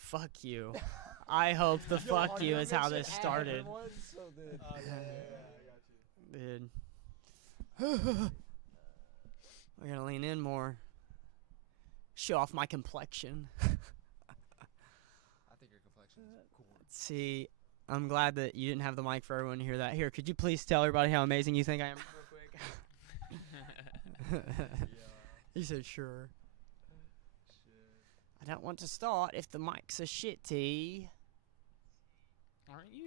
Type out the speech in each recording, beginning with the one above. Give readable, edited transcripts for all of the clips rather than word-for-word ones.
Fuck you. I hope the fuck you is how this started. Dude. We're gonna lean in more. Show off my complexion. I think your complexion is cool. See, I'm glad that you didn't have the mic for everyone to hear that. Here, could you please tell everybody how amazing you think I am real quick? He said, sure. I don't want to start if the mic's a shitty. Aren't you?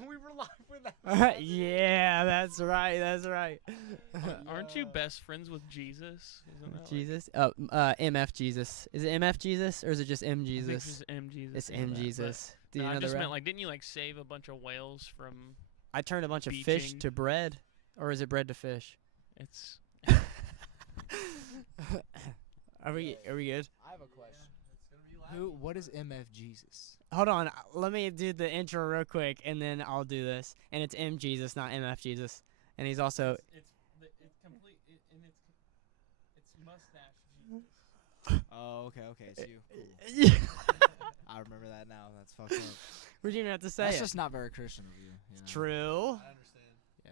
We were live with that. Yeah, that's right. Aren't you best friends with Jesus? Isn't that Jesus? MF Jesus. Is it MF Jesus or is it just M I think Jesus? it's just M Jesus. It's yeah, M but- Jesus. Do No, you I know the just rap? meant like, didn't you like save a bunch of whales from? I turned a bunch of fish beaching. to bread, or is it bread to fish? It's Are we good? I have a question. What is MF Jesus? Hold on, let me do the intro real quick, and then I'll do this. And it's M Jesus, not MF Jesus, and he's also. it's complete and it's mustache Jesus. Oh, okay, it's you. Yeah. I remember that now. That's fucked up. We didn't even have to say That's it. just not very Christian of you. You know? True. I understand. Yeah.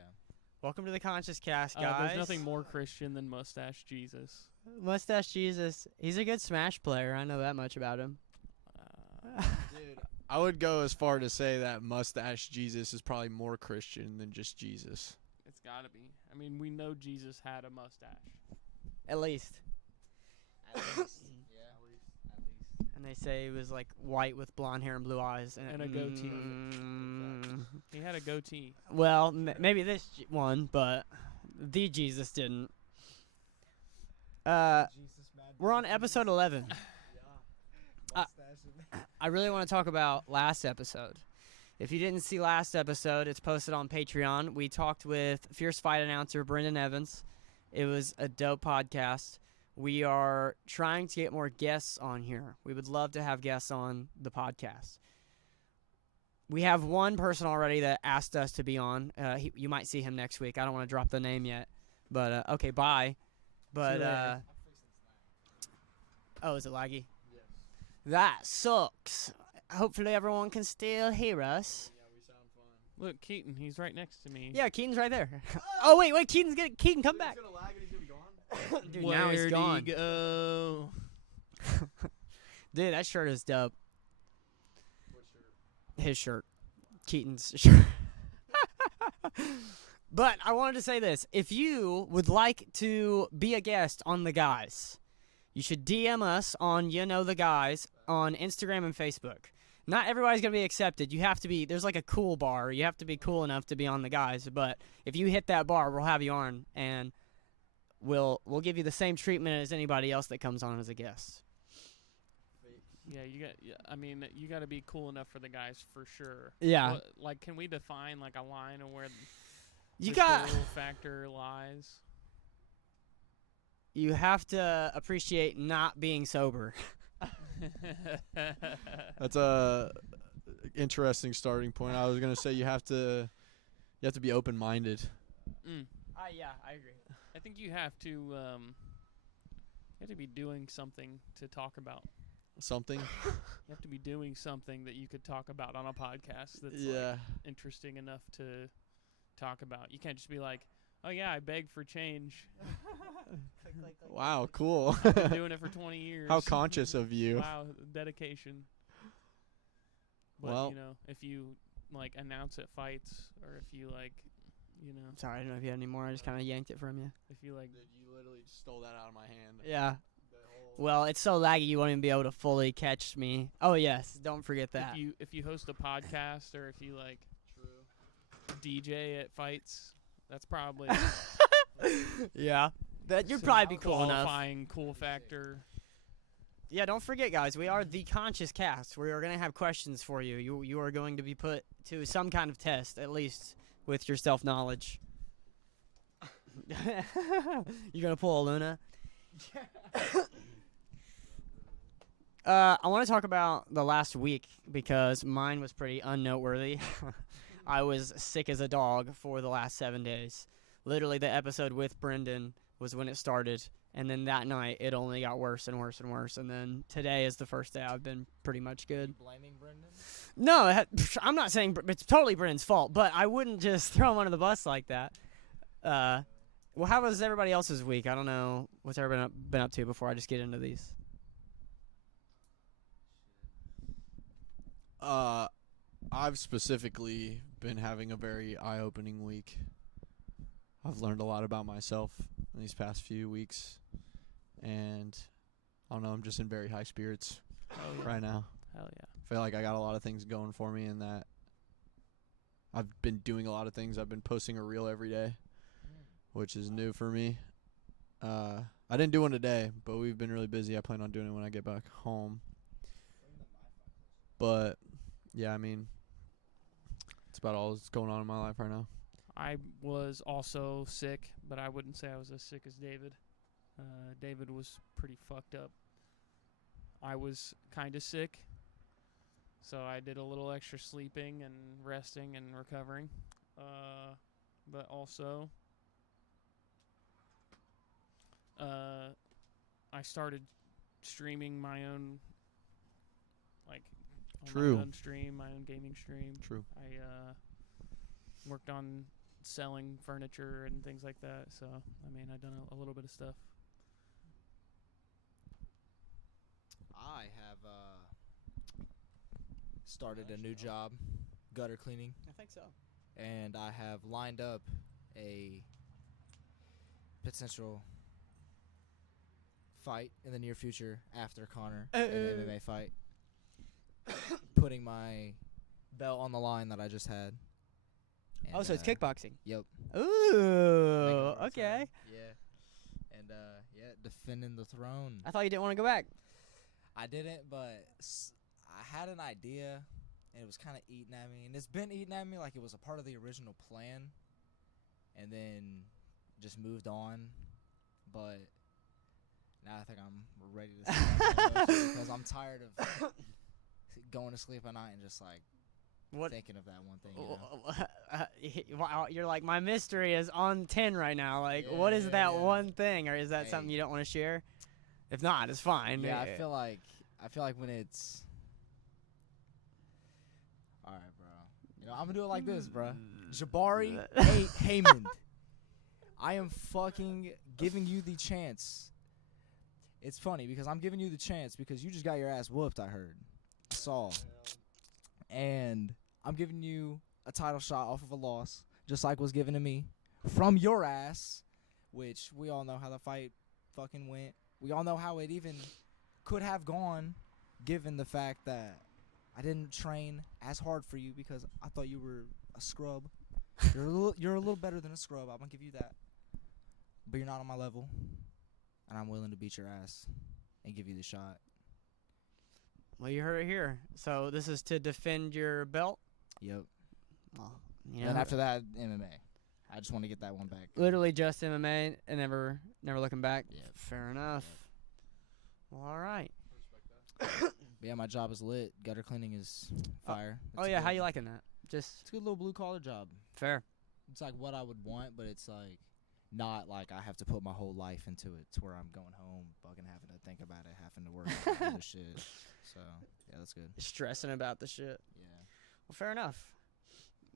Welcome to the Conscious Cast, guys. There's nothing more Christian than mustache Jesus. Mustache Jesus. He's a good Smash player. I know that much about him. Dude, I would go as far to say that Mustache Jesus is probably more Christian than just Jesus. It's gotta be. I mean, we know Jesus had a mustache. At least. At least. Yeah. At least. And they say he was like white with blonde hair and blue eyes. And a goatee. Mm, He had a goatee. well, maybe this one, but the Jesus didn't. We're on episode 11. I really want to talk about last episode. If you didn't see last episode, it's posted on Patreon. We talked with Fierce Fight announcer Brendan Evans. It was a dope podcast. We are trying to get more guests on here. We would love to have guests on the podcast. We have one person already that asked us to be on. You might see him next week. I don't want to drop the name yet. But, okay, bye. But, oh, is it laggy? Yes. That sucks. Hopefully everyone can still hear us. Yeah, we sound fine. Look, Keaton, he's right next to me. Yeah, Keaton's right there. Oh, wait, Keaton, come back. He's gonna lag and he's gonna be gone. Dude, now he's gone. Where'd he go? Dude, that shirt is dope. What shirt? His shirt. Keaton's shirt. But I wanted to say this. If you would like to be a guest on The Guys, you should DM us on You Know The Guys on Instagram and Facebook. Not everybody's going to be accepted. You have to be, there's like a cool bar. You have to be cool enough to be on The Guys. But if you hit that bar, we'll have you on, and we'll give you the same treatment as anybody else that comes on as a guest. Yeah, you got to be cool enough for the guys for sure. Yeah. What, like, can we define like a line of where You the got. cool factor lies? You have to appreciate not being sober. That's a interesting starting point. I was gonna say you have to be open-minded. Yeah, I agree. I think you have to be doing something to talk about. Something. You have to be doing something that you could talk about on a podcast that's Yeah. like, interesting enough to talk about. You can't just be like, oh yeah, I beg for change. Wow, cool. Been doing it for 20 years. How conscious of you. Wow, dedication. But, Well- you know, if you, like, announce at fights, or if you, like, you know, Sorry, I don't know if you had any more. I just kind of yanked it from you. if you, like, Dude, you literally just stole that out of my hand. Yeah. The whole- Well, it's so laggy you won't even be able to fully catch me. Oh, yes. Don't forget that. if you host a podcast, or if you, like, True. DJ at fights, that's probably Yeah. That you'd So probably be how cool enough. qualifying cool factor. Yeah, don't forget, guys. We are the Conscious Cast. We are going to have questions for you. You are going to be put to some kind of test, at least with your self-knowledge. You're going to pull a Luna? I want to talk about the last week because mine was pretty unnoteworthy. I was sick as a dog for the last 7 days. Literally, the episode with Brendan was when it started, And then that night, it only got worse and worse and worse. And then today is the first day I've been pretty much good. Blaming Brendan? No, I'm not saying it's totally Brendan's fault, but I wouldn't just throw him under the bus like that. Well, how was everybody else's week? I don't know what's everybody been up to before I just get into these. I've specifically been having a very eye-opening week. I've learned a lot about myself in these past few weeks, and I don't know, I'm just in very high spirits right now. Hell yeah. I feel like I got a lot of things going for me, and that I've been doing a lot of things. I've been posting a reel every day, which is new for me. I didn't do one today, but we've been really busy. I plan on doing it when I get back home. But, yeah, I mean, it's about all that's going on in my life right now. I was also sick, but I wouldn't say I was as sick as David. David was pretty fucked up. I was kind of sick, so I did a little extra sleeping and resting and recovering. But also, I started streaming my own, like, on True. my own stream, my own gaming stream. True. I worked on selling furniture and things like that. So, I mean, I've done a little bit of stuff. I have started a new job, gutter cleaning, I think so. and I have lined up a potential fight in the near future after Connor, an MMA fight. Putting my belt on the line that I just had. And, Oh, so it's kickboxing. Yep. Ooh, okay. Yeah. And defending the throne. I thought you didn't want to go back. I didn't, but I had an idea, and it was kind of eating at me. And it's been eating at me like it was a part of the original plan, and then just moved on. But now I think I'm ready to sleep because I'm tired of going to sleep at night and just like thinking of that one thing. You know? Wow, you're like, my mystery is on 10 right now. Like, what is that one thing, or is that something you don't want to share? If not, it's fine. Yeah, I feel like when it's all right, bro. You know, I'm gonna do it like this, bro. Jabari Haymond, I am fucking giving you the chance. It's funny because I'm giving you the chance because you just got your ass whooped. I heard, saw, and I'm giving you a title shot off of a loss, just like was given to me from your ass, which we all know how the fight fucking went. We all know how it even could have gone, given the fact that I didn't train as hard for you because I thought you were a scrub. You're a little better than a scrub. I'm gonna give you that, but you're not on my level, and I'm willing to beat your ass and give you the shot. Well, you heard it here. So this is to defend your belt. Yep. Well, And after that, MMA. I just want to get that one back. Literally just MMA and never looking back. Yep. Fair enough. Yep. Well, all right. Yeah, my job is lit. Gutter cleaning is fire. Oh yeah, how you liking that? Just It's a good little blue collar job. fair. It's like what I would want, but it's like not like I have to put my whole life into it. It's where I'm going home, fucking having to think about it, having to work on this shit. So yeah, that's good. Stressing about the shit. Yeah, Well, fair enough.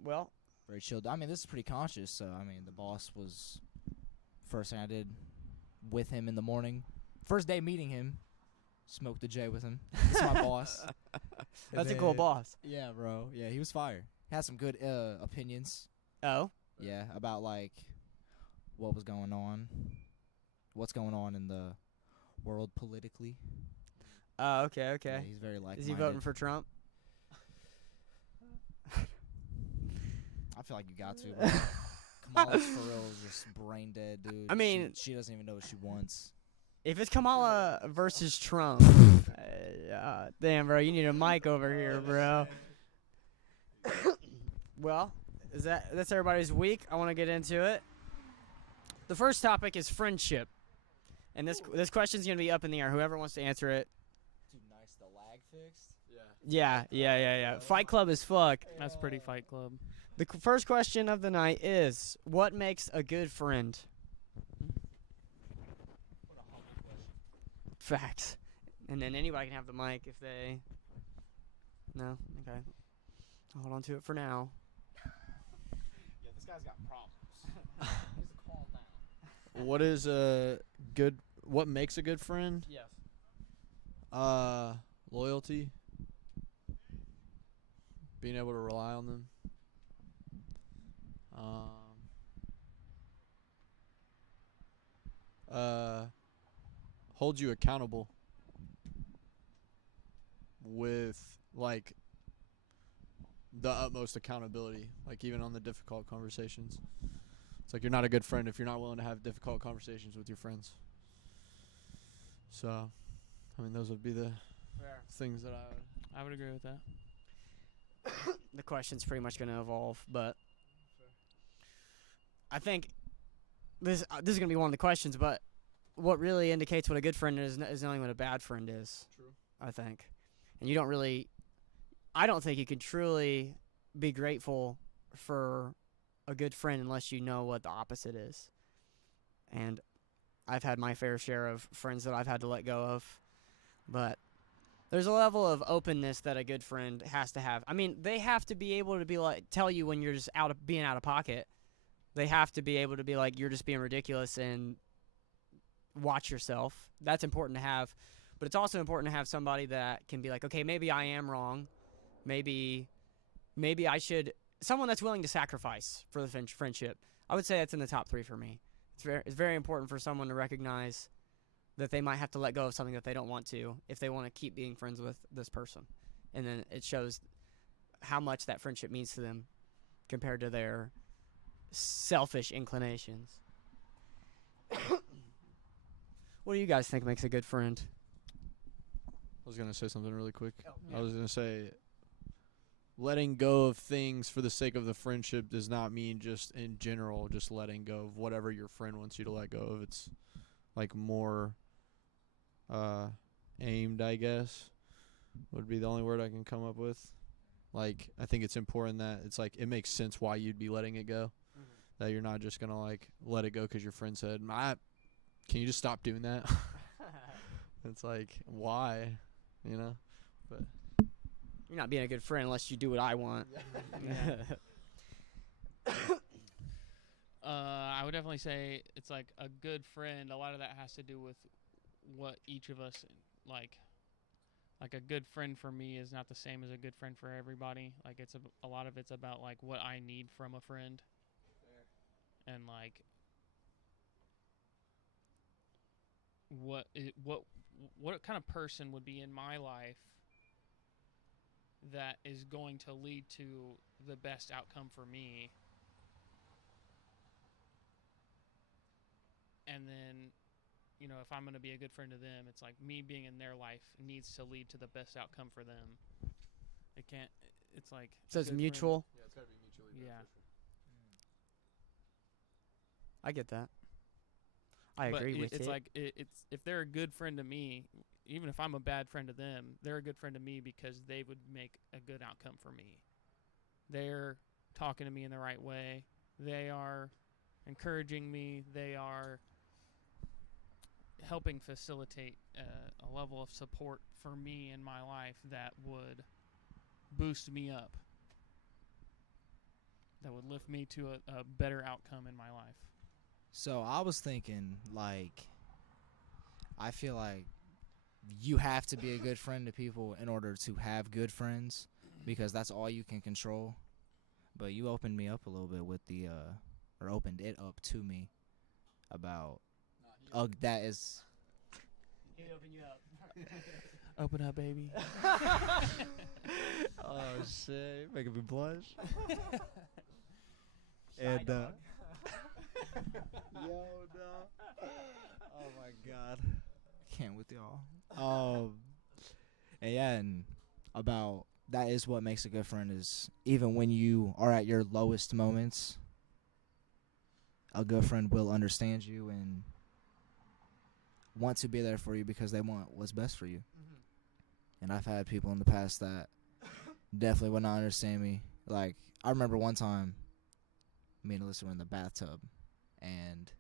Well, very chilled. I mean, this is pretty conscious. So I mean, the boss was first thing I did with him in the morning. First day meeting him, smoked the J with him. It's my boss. that's a cool boss. Yeah, bro. Yeah, he was fire. Had some good opinions. Oh. Yeah, about like what was going on, what's going on in the world politically. Oh, okay. Yeah, he's very like. Is he voting for Trump? I feel like you got to. Bro. Kamala's for real is just brain dead, dude. I mean, she doesn't even know what she wants. If it's Kamala versus Trump, damn, bro, you need a mic over here, bro. Well, that's everybody's week. I want to get into it. The first topic is friendship, and this question's gonna be up in the air. Whoever wants to answer it. Dude, nice. The lag fixed. Yeah. Fight Club is fuck. That's pretty Fight Club. The first question of the night is, what makes a good friend? Facts. And then anybody can have the mic if they. No? Okay. I'll hold on to it for now. Yeah, this guy's got problems. He needs to calm down. What is a good? What makes a good friend? Yes. Loyalty. Being able to rely on them. Hold you accountable with like the utmost accountability, like even on the difficult conversations. It's like you're not a good friend if you're not willing to have difficult conversations with your friends. So, I mean, those would be the things that I would agree with that. The question's pretty much going to evolve, but I think this is going to be one of the questions, but what really indicates what a good friend is knowing what a bad friend is. True. I think. And you don't really I don't think you can truly be grateful for a good friend unless you know what the opposite is. And I've had my fair share of friends that I've had to let go of, but there's a level of openness that a good friend has to have. I mean, they have to be able to be like tell you when you're just being out of pocket. They have to be able to be like, you're just being ridiculous and watch yourself. That's important to have, but it's also important to have somebody that can be like, okay, maybe I am wrong. Maybe I should. Someone that's willing to sacrifice for the friendship. I would say that's in the top 3 for me. It's very important for someone to recognize that they might have to let go of something that they don't want to if they want to keep being friends with this person. And then it shows how much that friendship means to them compared to their selfish inclinations. What do you guys think makes a good friend? I was going to say something really quick. Oh, yeah. I was going to say letting go of things for the sake of the friendship does not mean just in general just letting go of whatever your friend wants you to let go of. It's like more aimed, I guess, would be the only word I can come up with. Like, I think it's important that it's like it makes sense why you'd be letting it go. Mm-hmm. That you're not just going to like let it go because your friend said, can you just stop doing that? It's like, why? You know? But you're not being a good friend unless you do what I want. I would definitely say it's like a good friend. A lot of that has to do with what each of us like. Like a good friend for me is not the same as a good friend for everybody. Like it's a lot of it's about like what I need from a friend. Fair. And like what kind of person would be in my life that is going to lead to the best outcome for me. And then, you know, if I'm going to be a good friend to them, it's like me being in their life needs to lead to the best outcome for them. It can't, it's like. So it's mutual? Yeah, it's got to be mutually beneficial. I get that. I agree with you. It's like, it's if they're a good friend to me, even if I'm a bad friend to them, they're a good friend to me because they would make a good outcome for me. They're talking to me in the right way. They are encouraging me. They are helping facilitate a level of support for me in my life that would boost me up, that would lift me to a better outcome in my life. So I was thinking, like, I feel like you have to be a good friend to people in order to have good friends because that's all you can control. But you opened me up a little bit with or opened it up to me about, that is. He opened you up. Open up, baby. Oh, shit. Making me blush. And, Yo, no. Oh, my God. Can't with y'all. And yeah, and about that is what makes a good friend is even when you are at your lowest moments, a good friend will understand you and want to be there for you because they want what's best for you. Mm-hmm. And I've had people in the past that definitely would not understand me. Like, I remember one time me and Alyssa were in the bathtub and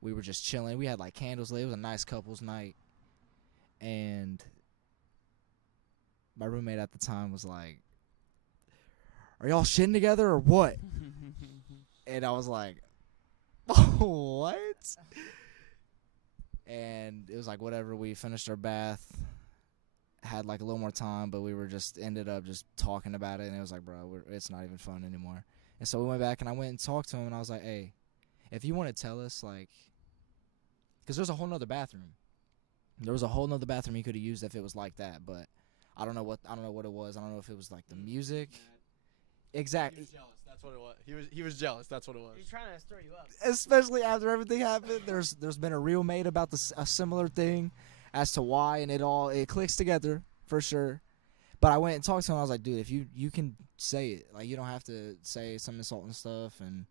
We were just chilling. We had like candles lit. It was a nice couples night. And my roommate at the time was like, "Are y'all shitting together or what?" And I was like, "What?" And it was like, whatever. We finished our bath, had like a little more time, but we were just ended up just talking about it. And it was like, bro, it's not even fun anymore. And so we went back and I went and talked to him, and I was like, "Hey, if you want to tell us, like, because there's a whole nother bathroom. There was a whole nother bathroom he could have used if it was like that, but I don't know what it was. I don't know if it was like the music." Exactly. He was jealous. That's what it was. He was jealous. That's what it was. He's trying to stir you up. Especially after everything happened, there's been a reel made about a similar thing as to why, and it clicks together for sure. But I went and talked to him. I was like, "Dude, if you can say it, like, you don't have to say some insulting stuff." And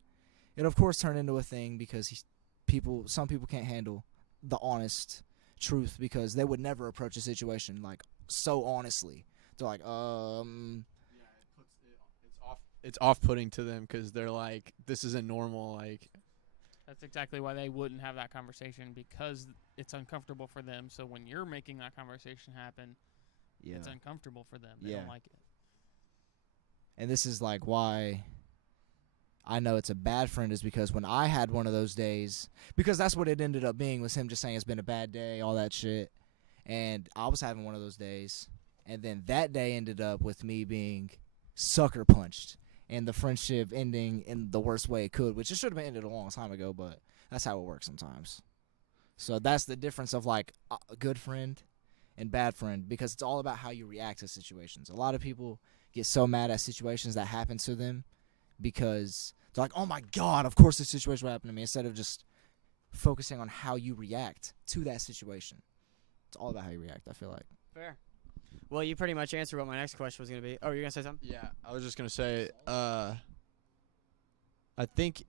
it of course turned into a thing because some people can't handle the honest truth, because they would never approach a situation like so honestly. They're like, It's off-putting to them because they're like, this isn't normal. Like, That's exactly why they wouldn't have that conversation, because it's uncomfortable for them. So when you're making that conversation happen, it's uncomfortable for them. They don't like it. And this is like why I know it's a bad friend, is because when I had one of those days, because that's what it ended up being, was him just saying it's been a bad day, all that shit. And I was having one of those days. And then that day ended up with me being sucker punched and the friendship ending in the worst way it could, which it should have been ended a long time ago, but that's how it works sometimes. So that's the difference of like a good friend and bad friend, because it's all about how you react to situations. A lot of people get so mad at situations that happen to them because they're like, "Oh my God, of course this situation will happen to me," instead of just focusing on how you react to that situation. It's all about how you react, I feel like. Fair. Well, you pretty much answered what my next question was going to be. Oh, you're going to say something? yeah, I was just gonna say, I think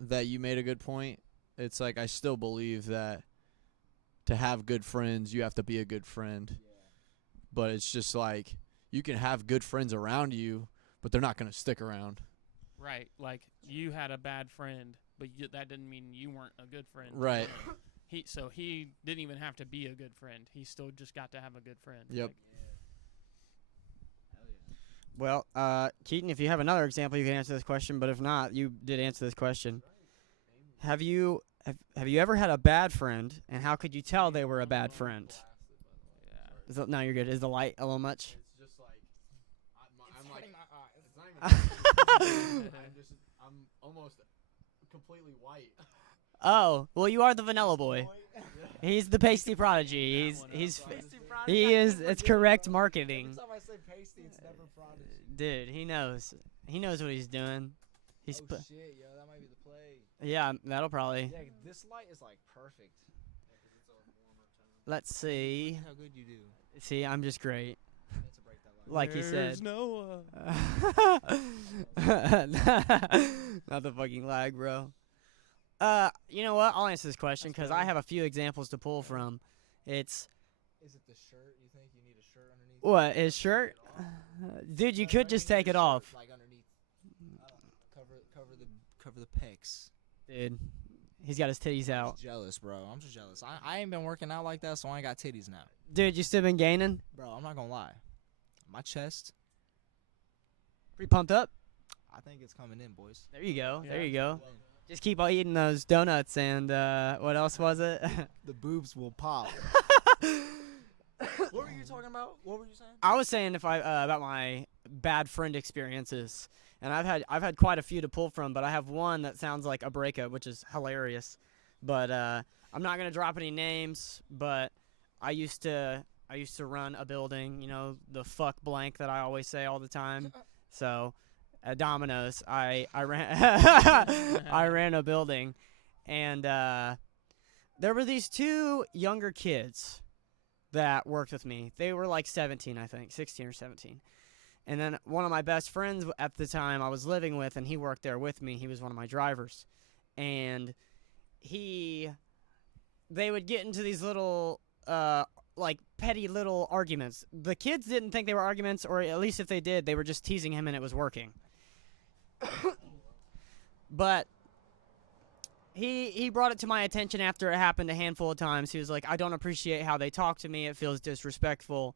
that you made a good point. It's like, I still believe that to have good friends, you have to be a good friend. But it's just like, you can have good friends around you, but they're not gonna stick around. Right. Like, you had a bad friend, but that didn't mean you weren't a good friend. Right. So he didn't even have to be a good friend. He still just got to have a good friend. Yep. Well, Keaton, if you have another example, you can answer this question. But if not, you did answer this question. Have you ever had a bad friend, and how could you tell they were a bad friend? Yeah. No, you're good. Is the light a little much? It's just like, I'm almost completely white. Oh, well, you are the Vanilla boy. He's the pasty prodigy. He is. It's correct marketing. Every time I say pasty, it's never prodigy. Dude, he knows. He knows what he's doing. He's shit, yo, that might be the play. yeah, that'll probably. Yeah, this light is like perfect. Let's see. How good you do. See, I'm just great. I need to break that light. Like he said. There's no. Not the fucking lag, bro. You know what? I'll answer this question because I have a few examples to pull from. Is it the shirt? You think you need a shirt underneath? What, his shirt? Dude, you could just take it off. Like underneath. Cover the pecs. Dude, he's got his titties out. I'm just jealous, bro. I'm just jealous. I ain't been working out like that, so I ain't got titties now. Dude, you still been gaining? Bro, I'm not gonna lie. My chest, Pretty pumped up? I think it's coming in, boys. There you go. Yeah. There you go. Just keep on eating those donuts and, what else was it? The boobs will pop. What were you talking about? What were you saying? I was saying about my bad friend experiences, and I've had quite a few to pull from, but I have one that sounds like a breakup, which is hilarious. But I'm not gonna drop any names, but I used to run a building, you know, the fuck blank that I always say all the time. So at Domino's, I ran I ran a building, and there were these two younger kids that worked with me. They were like 17, I think, 16 or 17. And then one of my best friends at the time I was living with, and he worked there with me. He was one of my drivers. And they would get into these little, like, petty little arguments. The kids didn't think they were arguments, or at least if they did, they were just teasing him and it was working. But he brought it to my attention after it happened a handful of times. He was like, I don't appreciate how they talk to me. It feels disrespectful.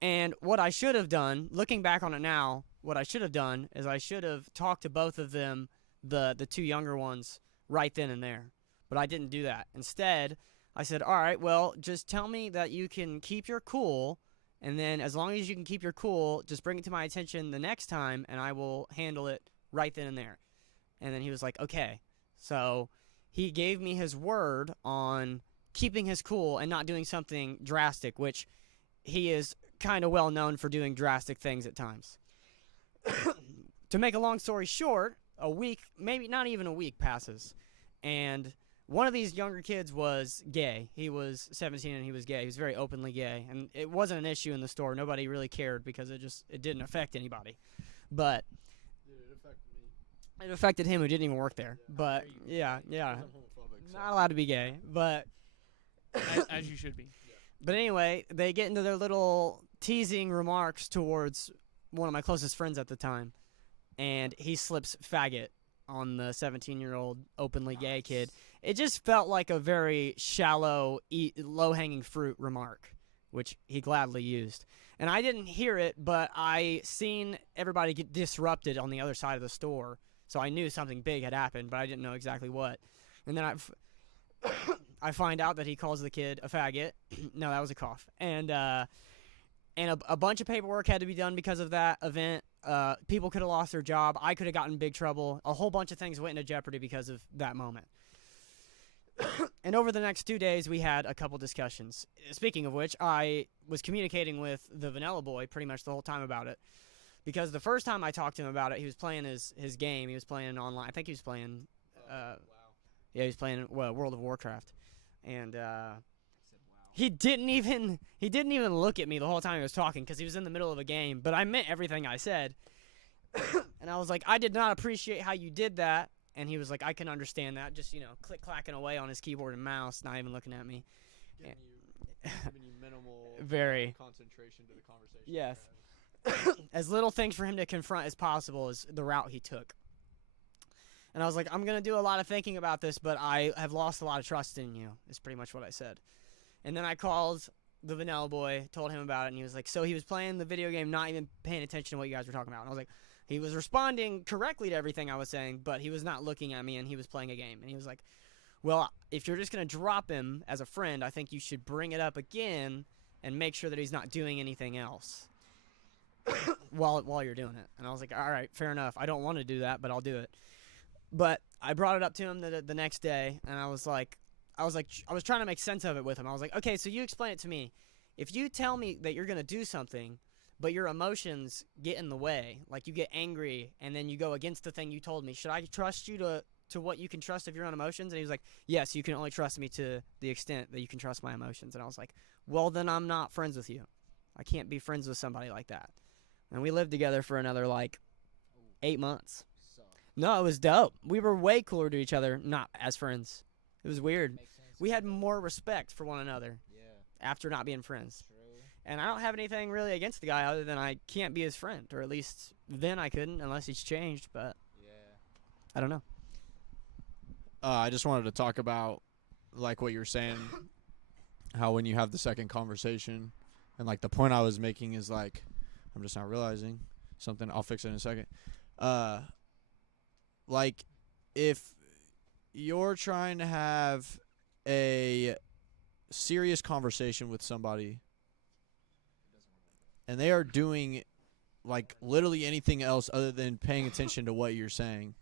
And what I should have done, looking back on it now, what I should have done is I should have talked to both of them, the two younger ones, right then and there. But I didn't do that. Instead, I said, all right, well, just tell me that you can keep your cool, and then as long as you can keep your cool, just bring it to my attention the next time, and I will handle it right then and there. And then he was like, okay. So he gave me his word on keeping his cool and not doing something drastic, which he is kind of well known for doing drastic things at times. To make a long story short, a week, maybe not even a week passes, and one of these younger kids was gay. He was 17 and he was gay. He was very openly gay, and it wasn't an issue in the store. Nobody really cared because it didn't affect anybody. But It affected me. it affected him who didn't even work there. But yeah. I'm homophobic. So. Not allowed to be gay, but As you should be. But anyway, they get into their little teasing remarks towards one of my closest friends at the time, and he slips faggot on the 17-year-old openly gay kid. It just felt like a very shallow, low-hanging fruit remark, which he gladly used. And I didn't hear it, but I seen everybody get disrupted on the other side of the store, so I knew something big had happened, but I didn't know exactly what. And then I find out that he calls the kid a faggot. No, that was a cough. And a bunch of paperwork had to be done because of that event. People could have lost their job. I could have gotten in big trouble. A whole bunch of things went into jeopardy because of that moment. And over the next 2 days, we had a couple discussions. Speaking of which, I was communicating with the Vanella boy pretty much the whole time about it. Because the first time I talked to him about it, he was playing his game. He was playing online. I think he was playing... Yeah, he was playing World of Warcraft. And he didn't even look at me the whole time he was talking because he was in the middle of a game. But I meant everything I said. And I was like, I did not appreciate how you did that. And he was like, I can understand that. Just, click-clacking away on his keyboard and mouse, not even looking at me. Giving you minimal Very. concentration to the conversation. Yes. As little things for him to confront as possible is the route he took. And I was like, I'm going to do a lot of thinking about this, but I have lost a lot of trust in you, is pretty much what I said. And then I called the Vanilla boy, told him about it, and he was like, so he was playing the video game, not even paying attention to what you guys were talking about. And I was like, he was responding correctly to everything I was saying, but he was not looking at me, and he was playing a game. And he was like, well, if you're just going to drop him as a friend, I think you should bring it up again and make sure that he's not doing anything else while you're doing it. And I was like, all right, fair enough. I don't want to do that, but I'll do it. But I brought it up to him the next day, and I was trying to make sense of it with him. I was like, okay, so you explain it to me. If you tell me that you're going to do something, but your emotions get in the way, like you get angry, and then you go against the thing you told me, should I trust you to what you can trust of your own emotions? And he was like, yes, you can only trust me to the extent that you can trust my emotions. And I was like, well, then I'm not friends with you. I can't be friends with somebody like that. And we lived together for another, 8 months. No, it was dope. We were way cooler to each other, not as friends. It was weird. We had more respect for one another after not being friends. True. And I don't have anything really against the guy other than I can't be his friend, or at least then I couldn't unless he's changed, but I don't know. I just wanted to talk about, what you were saying, how when you have the second conversation, and, the point I was making is, I'm just not realizing something. I'll fix it in a second. If you're trying to have a serious conversation with somebody and they are doing literally anything else other than paying attention to what you're saying,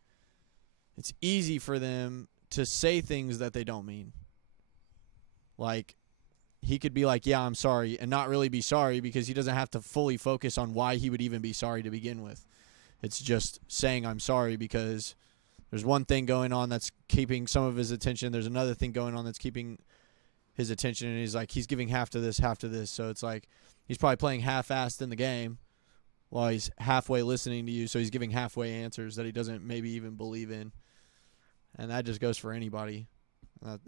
it's easy for them to say things that they don't mean. He could be like, yeah, I'm sorry, and not really be sorry because he doesn't have to fully focus on why he would even be sorry to begin with. It's just saying I'm sorry because there's one thing going on that's keeping some of his attention. There's another thing going on that's keeping his attention, and he's giving half to this, half to this. So it's he's probably playing half-assed in the game while he's halfway listening to you, so he's giving halfway answers that he doesn't maybe even believe in. And that just goes for anybody.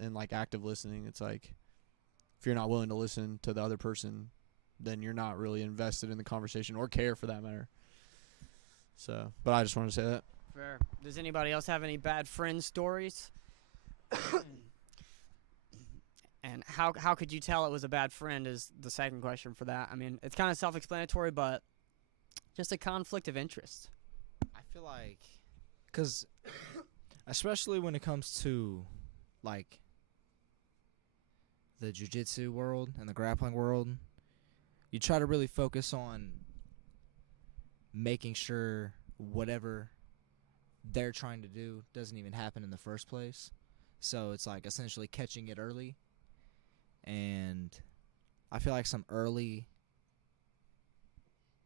In active listening, it's if you're not willing to listen to the other person, then you're not really invested in the conversation or care for that matter. So, but I just wanted to say that. Fair. Does anybody else have any bad friend stories? And how could you tell it was a bad friend is the second question for that. I mean, it's kind of self-explanatory, but just a conflict of interest. I feel like, because especially when it comes to like the jiu-jitsu world and the grappling world, you try to really focus on making sure whatever they're trying to do doesn't even happen in the first place. So it's like essentially catching it early. And I feel like some early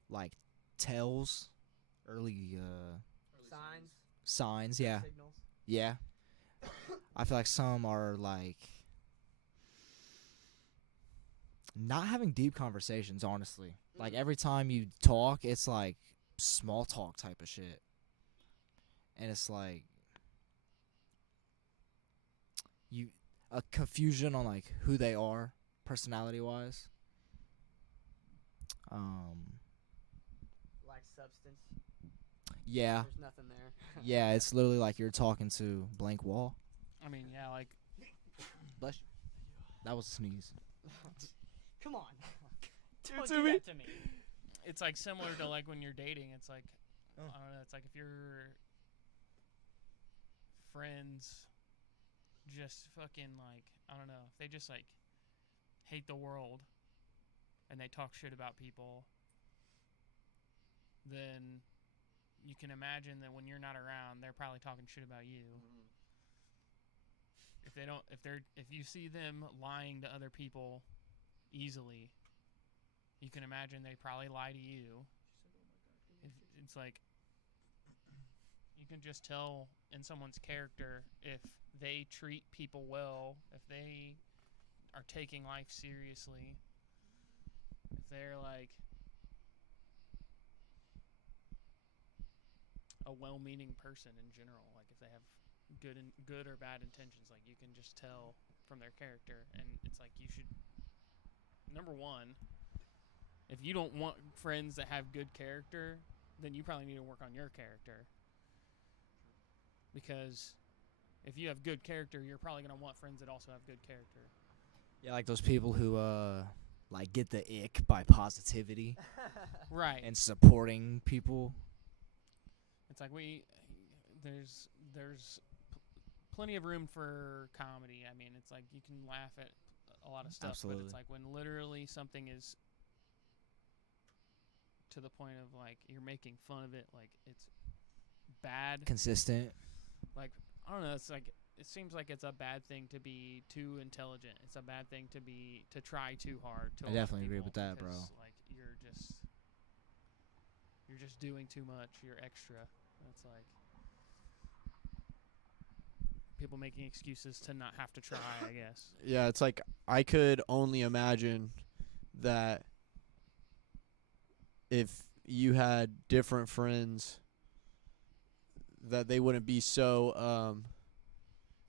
like tells, early signs, yeah. Signals. Yeah. I feel like some are like not having deep conversations, honestly. Like every time you talk, it's like small talk type of shit. And it's like a confusion on like who they are personality wise. Like substance. Yeah. There's nothing there. Yeah, it's literally like you're talking to blank wall. I mean, yeah, like Bless you. That was a sneeze. Come on. Don't to do me. that to me. it's like similar to like when you're dating. It's like Oh. I don't know. It's like if your friends just fucking like I don't know. If they just like hate the world and they talk shit about people, then you can imagine that when you're not around, they're probably talking shit about you. If you see them lying to other people easily, you can imagine they probably lie to you. It's like you can just tell in someone's character if they treat people well, if they are taking life seriously, if they're like a well-meaning person in general, like if they have good or bad intentions, like you can just tell from their character. And it's like you should, number one, if you don't want friends that have good character, then you probably need to work on your character, because if you have good character, you're probably going to want friends that also have good character. Yeah, like those people who like get the ick by positivity Right. and supporting people. It's like there's plenty of room for comedy. I mean, it's like you can laugh at a lot of stuff, Absolutely. but it's like when literally something is to the point of like you're making fun of it, like it's bad. Consistent. Like I don't know, it's like it seems like it's a bad thing to be too intelligent. It's a bad thing to try too hard. I definitely agree with that, bro. Like you're just doing too much. You're extra. It's like people making excuses to not have to try, I guess. Yeah, it's like I could only imagine that if you had different friends, that they wouldn't be so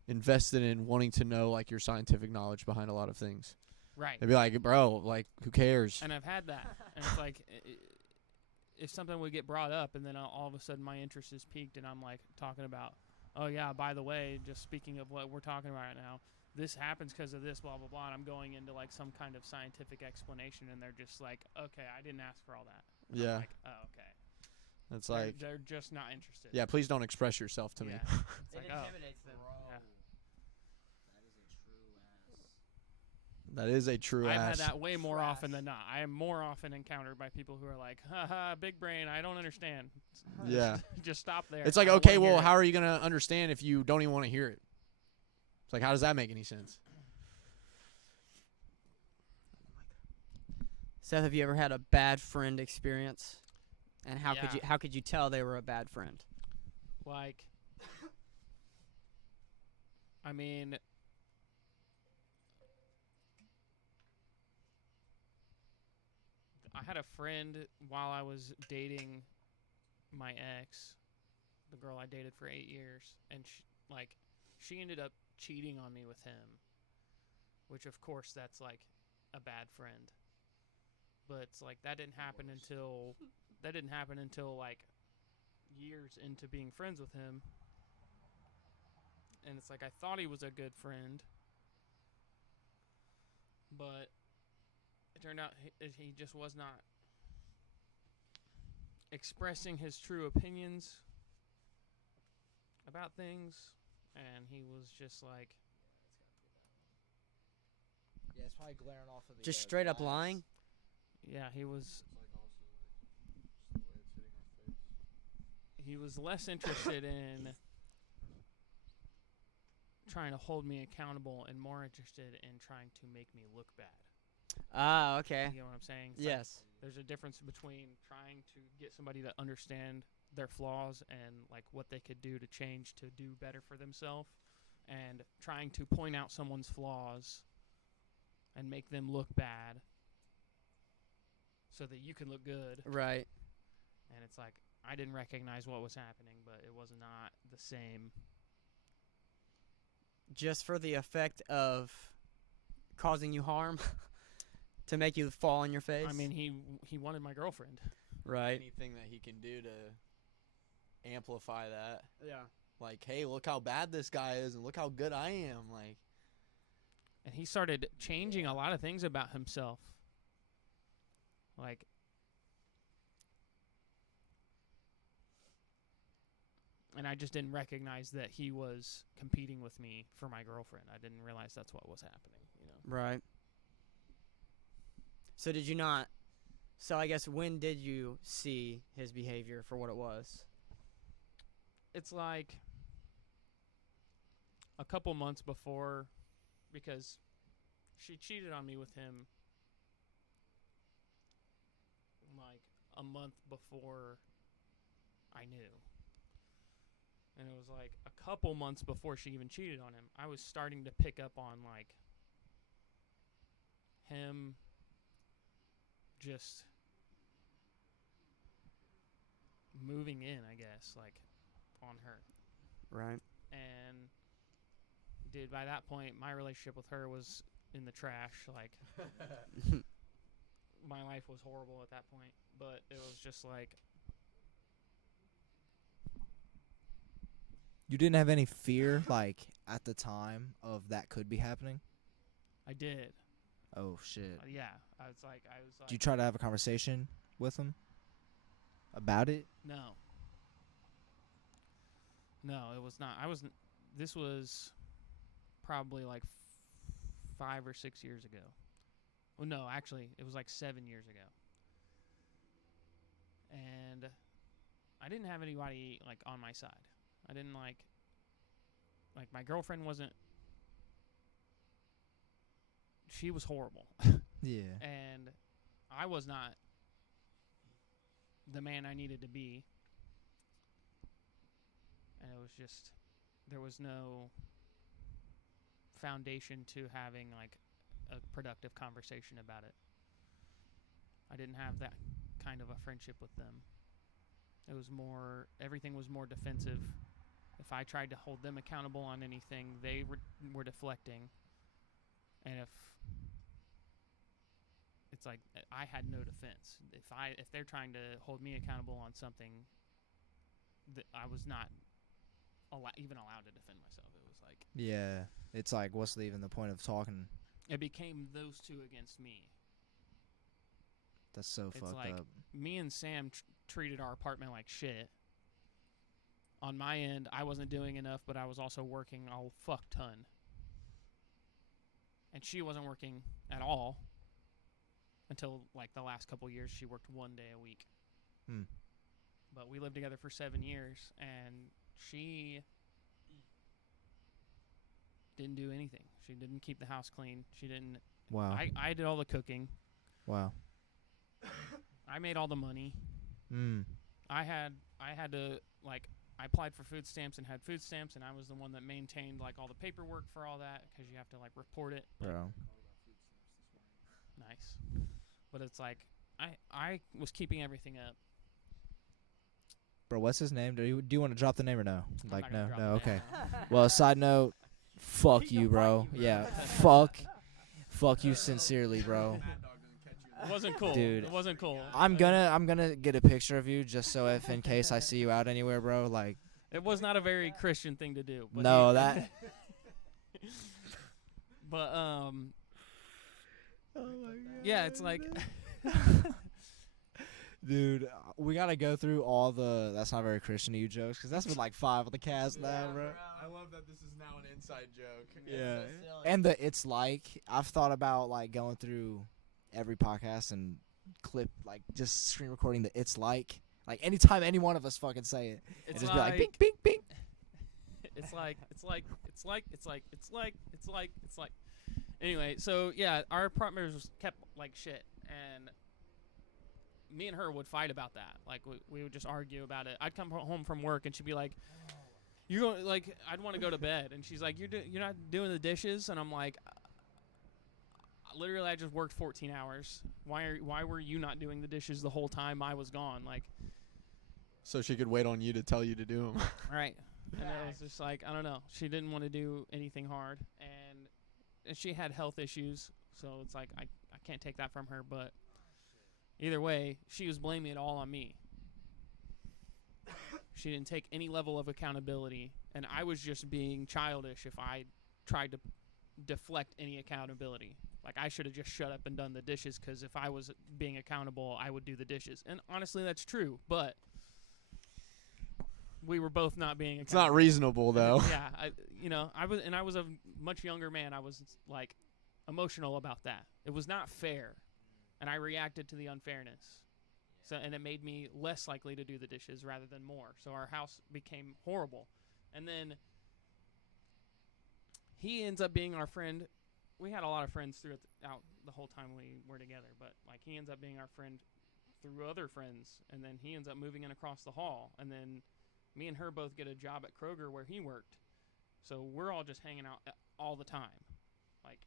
invested in wanting to know like your scientific knowledge behind a lot of things. Right. They'd be like, bro, like who cares? And I've had that. And it's like if something would get brought up and then all of a sudden my interest is piqued and I'm like talking about, oh yeah, by the way, just speaking of what we're talking about right now, this happens because of this, blah, blah, blah. And I'm going into like some kind of scientific explanation and they're just like, okay, I didn't ask for all that. And Yeah. I'm like, oh, okay. It's like, They're just not interested. yeah, please don't express yourself to me. Yeah. It's It like, oh. intimidates them. Yeah. That is a true ass. I've had ass. that way more often than not. I am more often encountered by people who are like, haha, big brain, I don't understand. Yeah. Just stop there. It's like, I don't okay, wanna hear well, it. how are you going to understand if you don't even want to hear it? It's like, how does that make any sense? Seth, have you ever had a bad friend experience? And how Yeah. could you tell they were a bad friend? Like, I mean, I had a friend while I was dating my ex, the girl I dated for 8 years, and she ended up cheating on me with him, which of course that's like a bad friend. But it's like that didn't happen until like years into being friends with him. And it's like I thought he was a good friend, but it turned out he just was not expressing his true opinions about things, and he was just like, Yeah, it's probably glaring off of the. Just straight up glass. lying. yeah, he was less interested in trying to hold me accountable and more interested in trying to make me look bad. Ah, okay. You know what I'm saying? It's like Yes. there's a difference between trying to get somebody to understand their flaws and like what they could do to change to do better for themselves, and trying to point out someone's flaws and make them look bad so that you can look good. Right. And it's like I didn't recognize what was happening, but it was not the same. Just for the effect of causing you harm to make you fall on your face. I mean, he wanted my girlfriend. right. Anything that he can do to amplify that. Yeah. Like, hey, look how bad this guy is, and look how good I am. Like, And he started changing a lot of things about himself. Like, and I just didn't recognize that he was competing with me for my girlfriend. I didn't realize that's what was happening, you know. Right. So did you not? So I guess when did you see his behavior for what it was? It's like a couple months before, because she cheated on me with him like a month before I knew. And it was like a couple months before she even cheated on him, I was starting to pick up on like him just moving in, I guess, like on her. Right. And dude, by that point my relationship with her was in the trash. Like my life was horrible at that point, but it was just like You didn't have any fear, like, at the time of that could be happening? I did. Oh, shit. Yeah, I was like Did you try to have a conversation with him about it? no, it was not. This was probably like 5 or 6 years ago. Well, no, actually it was like 7 years ago. And I didn't have anybody like on my side. I didn't like my girlfriend wasn't, she was horrible. Yeah. And I was not the man I needed to be. And it was just, there was no foundation to having like a productive conversation about it. I didn't have that kind of a friendship with them. It was more, everything was more defensive. If I tried to hold them accountable on anything, they were deflecting. And if it's like I had no defense. If they're trying to hold me accountable on something, I was not even allowed to defend myself. It was like, Yeah. It's like, what's even the point of talking? it became those two against me. That's so It's fucked like up. me and Sam treated our apartment like shit. On my end, I wasn't doing enough, but I was also working a fuck ton. And she wasn't working at all until like the last couple years. She worked 1 day a week. Hmm. But we lived together for 7 years, and she didn't do anything. She didn't keep the house clean. She didn't. Wow. I did all the cooking. Wow. I made all the money. Mm. I had to, like, I applied for food stamps and had food stamps, and I was the one that maintained like all the paperwork for all that, because you have to like report it. Bro. Nice. But it's like I was keeping everything up. Bro, what's his name? Do you want to drop the name or no? I'm Like, not gonna no, drop no, the name okay. now. Well, side note, fuck you, bro. Yeah, fuck you sincerely, bro. It wasn't cool. Dude. It wasn't cool. I'm gonna get a picture of you just so if in case I see you out anywhere, bro. Like, It was not a very Christian thing to do. But No, that. But Oh my god. yeah, it's like Dude, we gotta go through all the "that's not very Christian" to you jokes, because that's been like 5 of the cast now, bro. I love that this is now an inside joke. Yeah. And it's like, I've thought about like going through every podcast and clip, like just screen recording the "it's like anytime any one of us fucking say it, and it's just be like, like bing, bing, bing. it's like. Anyway, so yeah, our apartments kept like shit, and me and her would fight about that. Like we would just argue about it. I'd come home from work and she'd be like, "You're going," like I'd want to go to bed, and she's like, "You're not doing the dishes," and I'm like, "Literally, I just worked 14 hours. Why were you not doing the dishes the whole time I was gone?" Like, So she could wait on you to tell you to do them. right. And it was just like, I don't know. She didn't want to do anything hard, and she had health issues, so it's like I can't take that from her. But either way, she was blaming it all on me. She didn't take any level of accountability, and I was just being childish if I tried to deflect any accountability. Like, I should have just shut up and done the dishes, because if I was being accountable, I would do the dishes. And honestly, that's true, but we were both not being accountable. It's not reasonable though. Yeah, I was a much younger man. I was like emotional about that. It was not fair, and I reacted to the unfairness. So, and it made me less likely to do the dishes rather than more. So our house became horrible. And then he ends up being our friend. We had a lot of friends throughout the whole time we were together, but like he ends up being our friend through other friends, and then he ends up moving in across the hall, and then me and her both get a job at Kroger where he worked. So we're all just hanging out all the time. Like,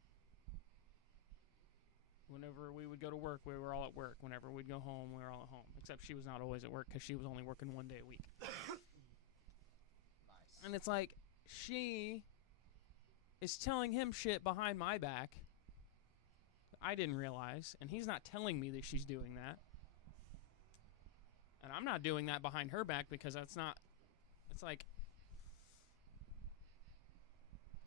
whenever we would go to work, we were all at work. Whenever we'd go home, we were all at home. Except she was not always at work because she was only working 1 day a week. Nice. And it's like, she is telling him shit behind my back I didn't realize, and he's not telling me that she's doing that. And I'm not doing that behind her back because that's not, it's like,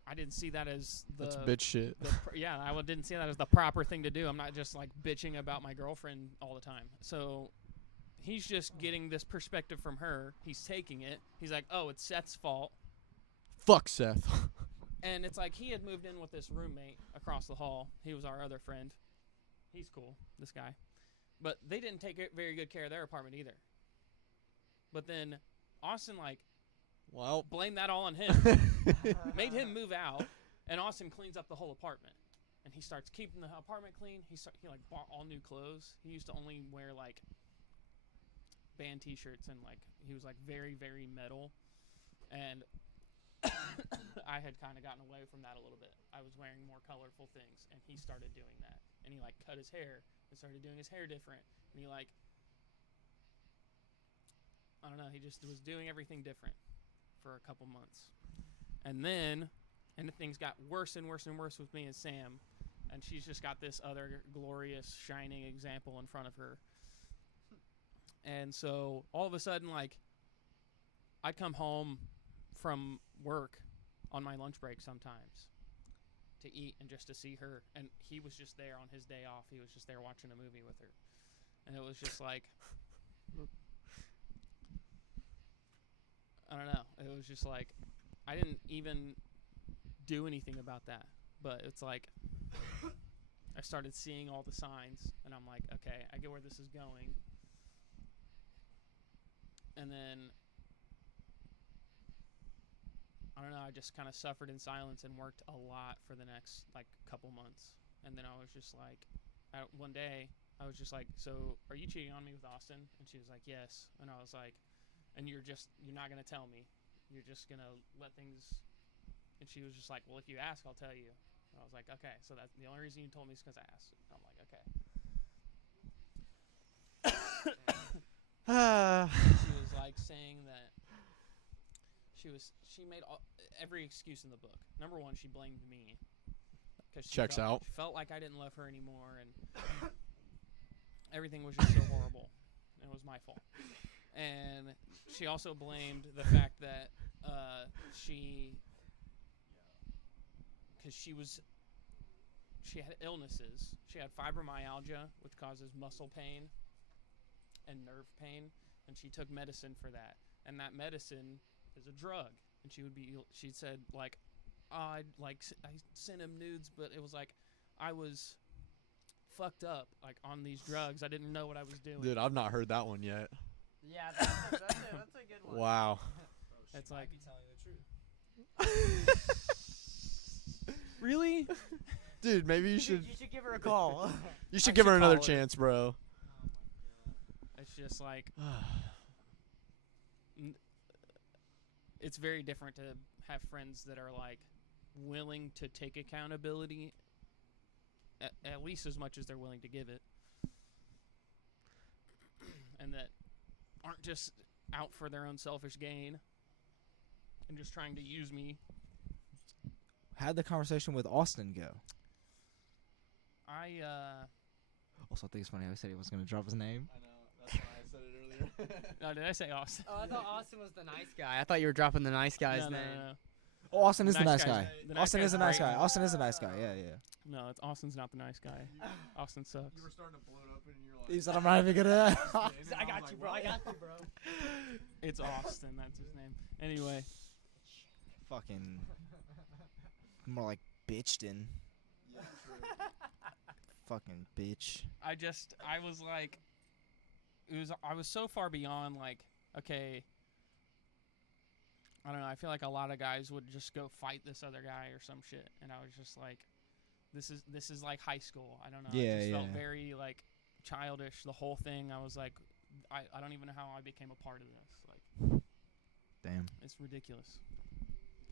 I didn't see that as the... That's bitch shit. Yeah, I didn't see that as the proper thing to do. I'm not just like bitching about my girlfriend all the time. So he's just getting this perspective from her. He's taking it. He's like, oh, it's Seth's fault. Fuck Seth. And it's like he had moved in with this roommate across the hall. He was our other friend. He's cool, this guy. But they didn't take very good care of their apartment either. But then Austin, like, Well, blamed that all on him. Made him move out, and Austin cleans up the whole apartment. And he starts keeping the apartment clean. He like bought all new clothes. He used to only wear like band t-shirts, and like he was like very, very metal. And I had kind of gotten away from that a little bit. I was wearing more colorful things, and he started doing that. And he like cut his hair and started doing his hair different. And he like, I don't know, he just was doing everything different for a couple months. And then things got worse and worse and worse with me and Sam. And she's just got this other glorious, shining example in front of her. And so all of a sudden, like, I'd come home from work on my lunch break sometimes to eat and just to see her. And he was just there on his day off. He was just there watching a movie with her. And it was just like, I don't know. It was just like, I didn't even do anything about that. But it's like, I started seeing all the signs, and I'm like, okay, I get where this is going. And then, I don't know, I just kind of suffered in silence and worked a lot for the next, like, couple months. And then I was just like, one day, I was just like, so, are you cheating on me with Austin? And she was like, yes. And I was like, and you're not going to tell me. You're just going to let things... And she was just like, well, if you ask, I'll tell you. And I was like, okay. So that's the only reason you told me is because I asked. And I'm like, okay. She was like saying that she made every excuse in the book. Number one, she blamed me. Checks out. She felt like I didn't love her anymore, and everything was just so horrible. It was my fault. And she also blamed the fact that because she had illnesses. She had fibromyalgia, which causes muscle pain and nerve pain, and she took medicine for that. And that medicine is a drug. And she said like, I sent him nudes, but it was like I was fucked up like on these drugs. I didn't know what I was doing. Dude, I've not heard that one yet. Yeah, that's a good one. Wow. It's like, be telling the truth. really? Dude, maybe you should give her a call. you should I give her should another call her. chance, bro. It's just like it's very different to have friends that are like willing to take accountability at least as much as they're willing to give it, and that aren't just out for their own selfish gain and just trying to use me. How'd the conversation with Austin go? Also, I think it's funny how he said he wasn't going to drop his name. I know. That's why I said it earlier. No, did I say Austin? Oh, I thought Austin was the nice guy. I thought you were dropping the nice guy's no, name. no. Oh, Austin is the Nice nice guy's- guy. the nice Austin guy's is a nice great. guy. Austin is a nice guy. Yeah, yeah. No, it's Austin's not the nice guy. Austin sucks. You were starting to bloat up and you're like, He said, I'm not even going to. I got you, bro. I got you, bro. It's Austin. That's his name. Anyway, Fucking. More like bitched-in. Yeah, true. Fucking bitch. I was like, I was so far beyond like, okay, I don't know. I feel like a lot of guys would just go fight this other guy or some shit, and I was just like, this is like high school. I don't know. Yeah, it just felt yeah. very like childish. The whole thing. I was like, I don't even know how I became a part of this. Like, Damn. it's ridiculous.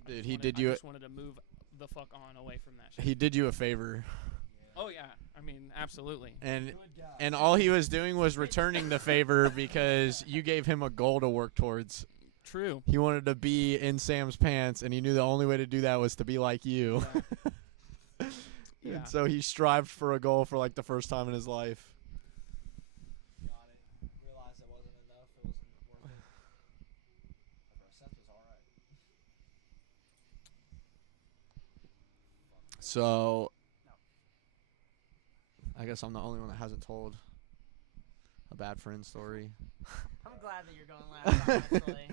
Dude, I he just wanted to move the fuck on away from that shit. He did you a favor. Oh yeah, I mean absolutely. And all he was doing was returning the favor because you gave him a goal to work towards. True. He wanted to be in Sam's pants, and he knew the only way to do that was to be like you. Yeah. And so he strived for a goal for like the first time in his life. Got it. Realized it wasn't enough. It wasn't worth it. Seth was alright. So I guess I'm the only one that hasn't told a bad friend story. I'm glad that you're going last, honestly.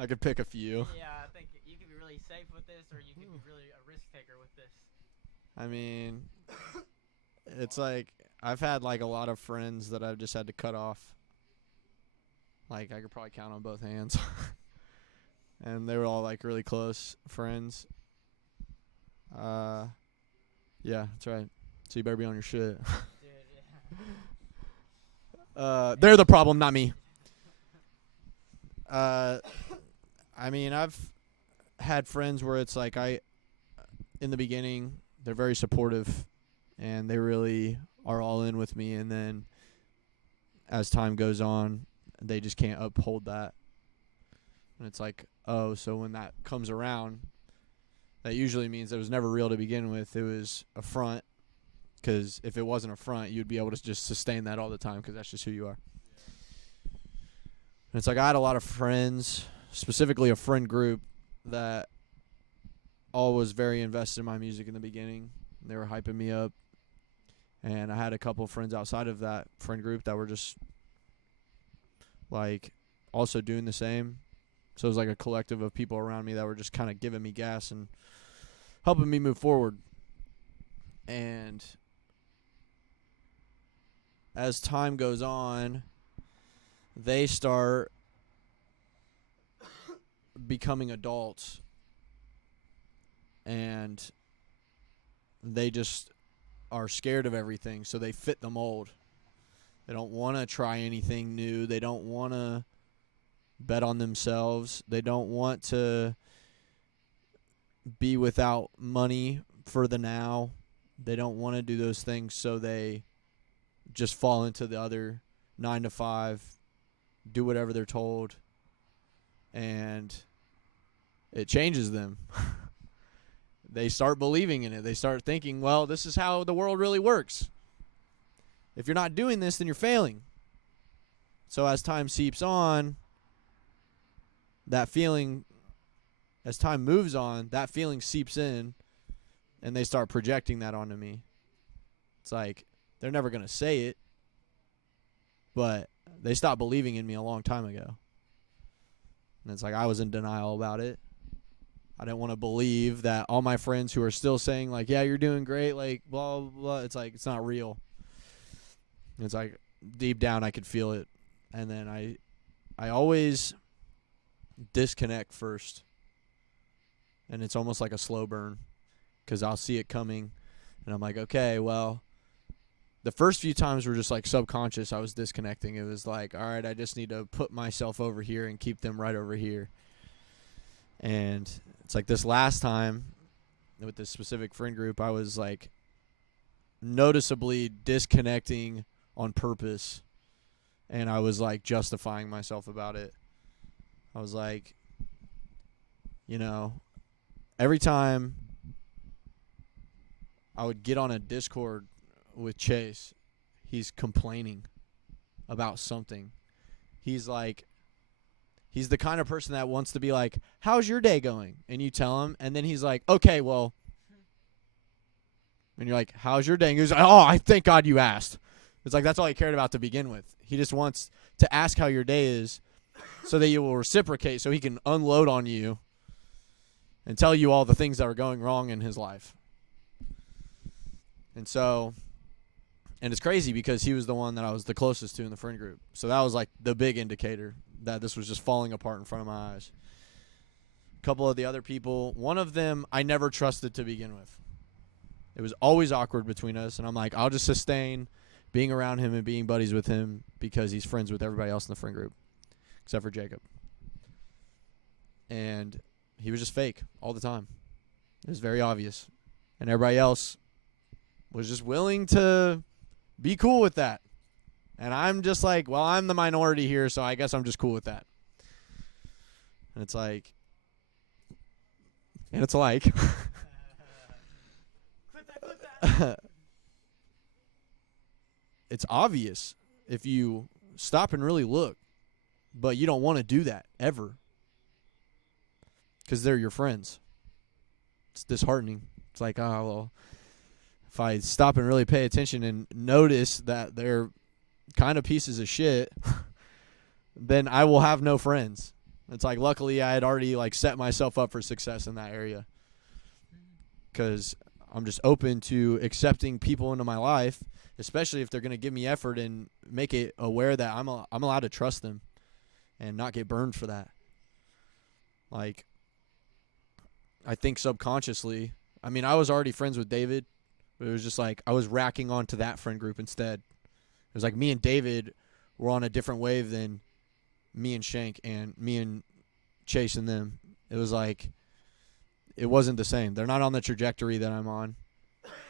I could pick a few. Yeah, I think you could be really safe with this, or you could be really a risk taker with this. I mean, it's like I've had like a lot of friends that I've just had to cut off. Like I could probably count on both hands. And they were all like really close friends. Yeah, that's right. So you better be on your shit. Dude, yeah. They're the problem, not me. I mean, I've had friends where it's like in the beginning, they're very supportive, and they really are all in with me, and then as time goes on, they just can't uphold that. And it's like, oh, so when that comes around, that usually means it was never real to begin with. It was a front, because if it wasn't a front, you'd be able to just sustain that all the time because that's just who you are. And it's like I had a lot of friends, specifically a friend group, that all was very invested in my music in the beginning. They were hyping me up. And I had a couple of friends outside of that friend group that were just, like, also doing the same. So it was like a collective of people around me that were just kind of giving me gas and helping me move forward. And as time goes on, they start becoming adults, and they just are scared of everything, so they fit the mold. They don't want to try anything new. They don't want to bet on themselves. They don't want to be without money for the now. They don't want to do those things, so they just fall into the other 9 to 5, do whatever they're told, and it changes them. They start believing in it. They start thinking, well, this is how the world really works. If you're not doing this, then you're failing. So as time seeps on, that feeling, as time moves on, that feeling seeps in, and they start projecting that onto me. It's like they're never going to say it, but they stopped believing in me a long time ago. And it's like I was in denial about it. I didn't want to believe that all my friends who are still saying, like, yeah, you're doing great, like, blah, blah, blah. It's like, it's not real. It's like, deep down, I could feel it. And then I always disconnect first. And it's almost like a slow burn because I'll see it coming. And I'm like, okay, well, the first few times were just like subconscious. I was disconnecting. It was like, all right, I just need to put myself over here and keep them right over here. And it's like this last time with this specific friend group, I was like noticeably disconnecting on purpose. And I was like justifying myself about it. I was like, you know, every time I would get on a Discord with Chase, he's complaining about something. He's the kind of person that wants to be like, how's your day going? And you tell him, and then he's like, okay, well. And you're like, how's your day? And he goes, oh, I thank God you asked. It's like that's all he cared about to begin with. He just wants to ask how your day is so that you will reciprocate, so he can unload on you and tell you all the things that are going wrong in his life. And so, and it's crazy because he was the one that I was the closest to in the friend group. So that was like the big indicator that this was just falling apart in front of my eyes. A couple of the other people, one of them I never trusted to begin with. It was always awkward between us, and I'm like, I'll just sustain being around him and being buddies with him because he's friends with everybody else in the friend group, except for Jacob. And he was just fake all the time. It was very obvious. And everybody else was just willing to be cool with that. And I'm just like, well, I'm the minority here, so I guess I'm just cool with that. And it's like, it's obvious if you stop and really look, but you don't want to do that ever because they're your friends. It's disheartening. It's like, oh, well, if I stop and really pay attention and notice that they're kind of pieces of shit, then I will have no friends. It's like, luckily I had already like set myself up for success in that area because I'm just open to accepting people into my life, especially if they're going to give me effort and make it aware that I'm allowed to trust them and not get burned for that. Like, I think subconsciously, I mean, I was already friends with David, but it was just like I was racking onto that friend group instead. It was like me and David were on a different wave than me and Shank and me and Chase and them. It was like it wasn't the same. They're not on the trajectory that I'm on.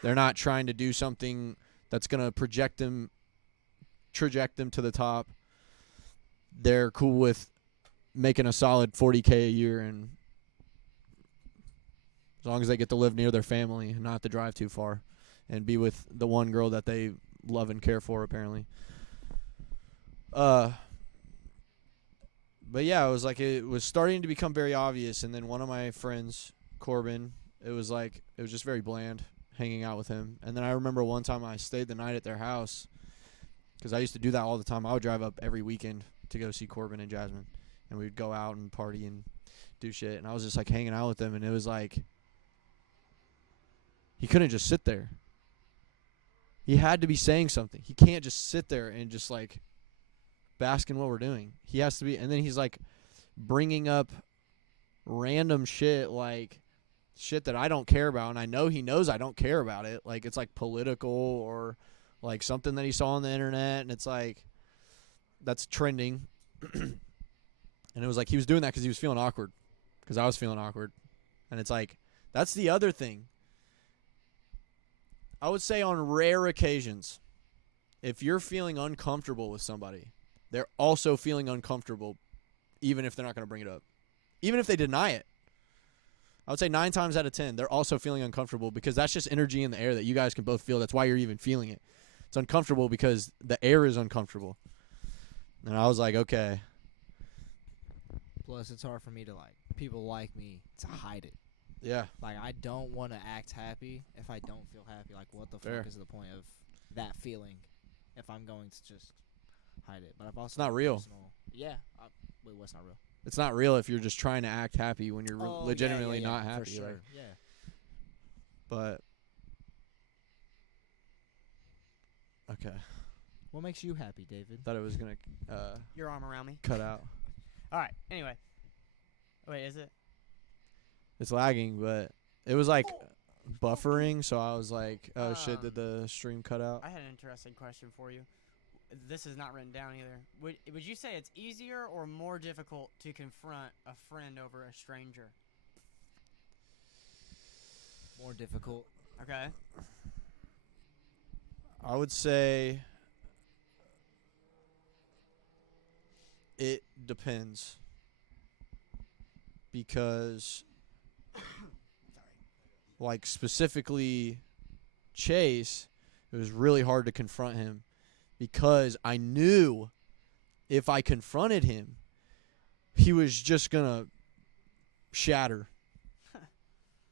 They're not trying to do something that's going to traject them to the top. They're cool with making a solid $40K a year, and as long as they get to live near their family and not have to drive too far and be with the one girl that they love and care for, apparently. But yeah, it was like it was starting to become very obvious, and then one of my friends, Corbin, it was just very bland hanging out with him. And then I remember one time I stayed the night at their house because I used to do that all the time. I would drive up every weekend to go see Corbin and Jasmine, and we'd go out and party and do shit. And I was just like hanging out with them, and it was like he couldn't just sit there. He had to be saying something. He can't just sit there and just like bask in what we're doing. He has to be, and then he's like bringing up random shit, like shit that I don't care about, and I know he knows I don't care about it. Like it's like political or like something that he saw on the internet, and it's like that's trending. And it was like he was doing that because he was feeling awkward, because I was feeling awkward. And it's like that's the other thing. I would say on rare occasions, if you're feeling uncomfortable with somebody, they're also feeling uncomfortable, even if they're not going to bring it up. Even if they deny it. I would say 9 times out of 10, they're also feeling uncomfortable because that's just energy in the air that you guys can both feel. That's why you're even feeling it. It's uncomfortable because the air is uncomfortable. And I was like, okay. Plus, it's hard for me to people like me to hide it. Yeah. Like, I don't want to act happy if I don't feel happy. Like, what the Fair. fuck is the point of that feeling if I'm going to just hide it? But I've also It's not real. Yeah. Wait, what's not real? It's not real if you're just trying to act happy when you're legitimately not happy. For sure. Like, Yeah. but okay. What makes you happy, David? Thought it was gonna Your arm around me. cut out. All right. Anyway. Wait, is it? It's lagging, but it was like buffering, so I was like, oh shit, did the stream cut out? I had an interesting question for you. This is not written down either. Would you say it's easier or more difficult to confront a friend over a stranger? More difficult. Okay. I would say it depends. Because like specifically Chase, it was really hard to confront him because I knew if I confronted him, he was just gonna shatter.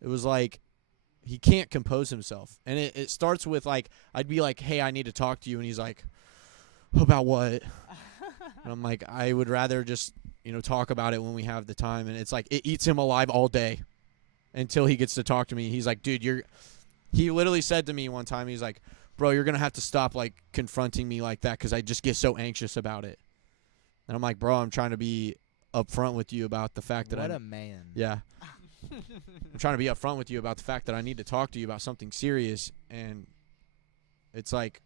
It was like he can't compose himself. And it starts with like, I'd be like, hey, I need to talk to you. And he's like, about what? And I'm like, I would rather just, talk about it when we have the time. And it's like, it eats him alive all day until he gets to talk to me. He's like, dude, he literally said to me one time, he's like, bro, you're going to have to stop like confronting me like that because I just get so anxious about it. And I'm like, bro, I'm trying to be upfront with you about the fact that What a man. Yeah. I'm trying to be upfront with you about the fact that I need to talk to you about something serious. And it's like,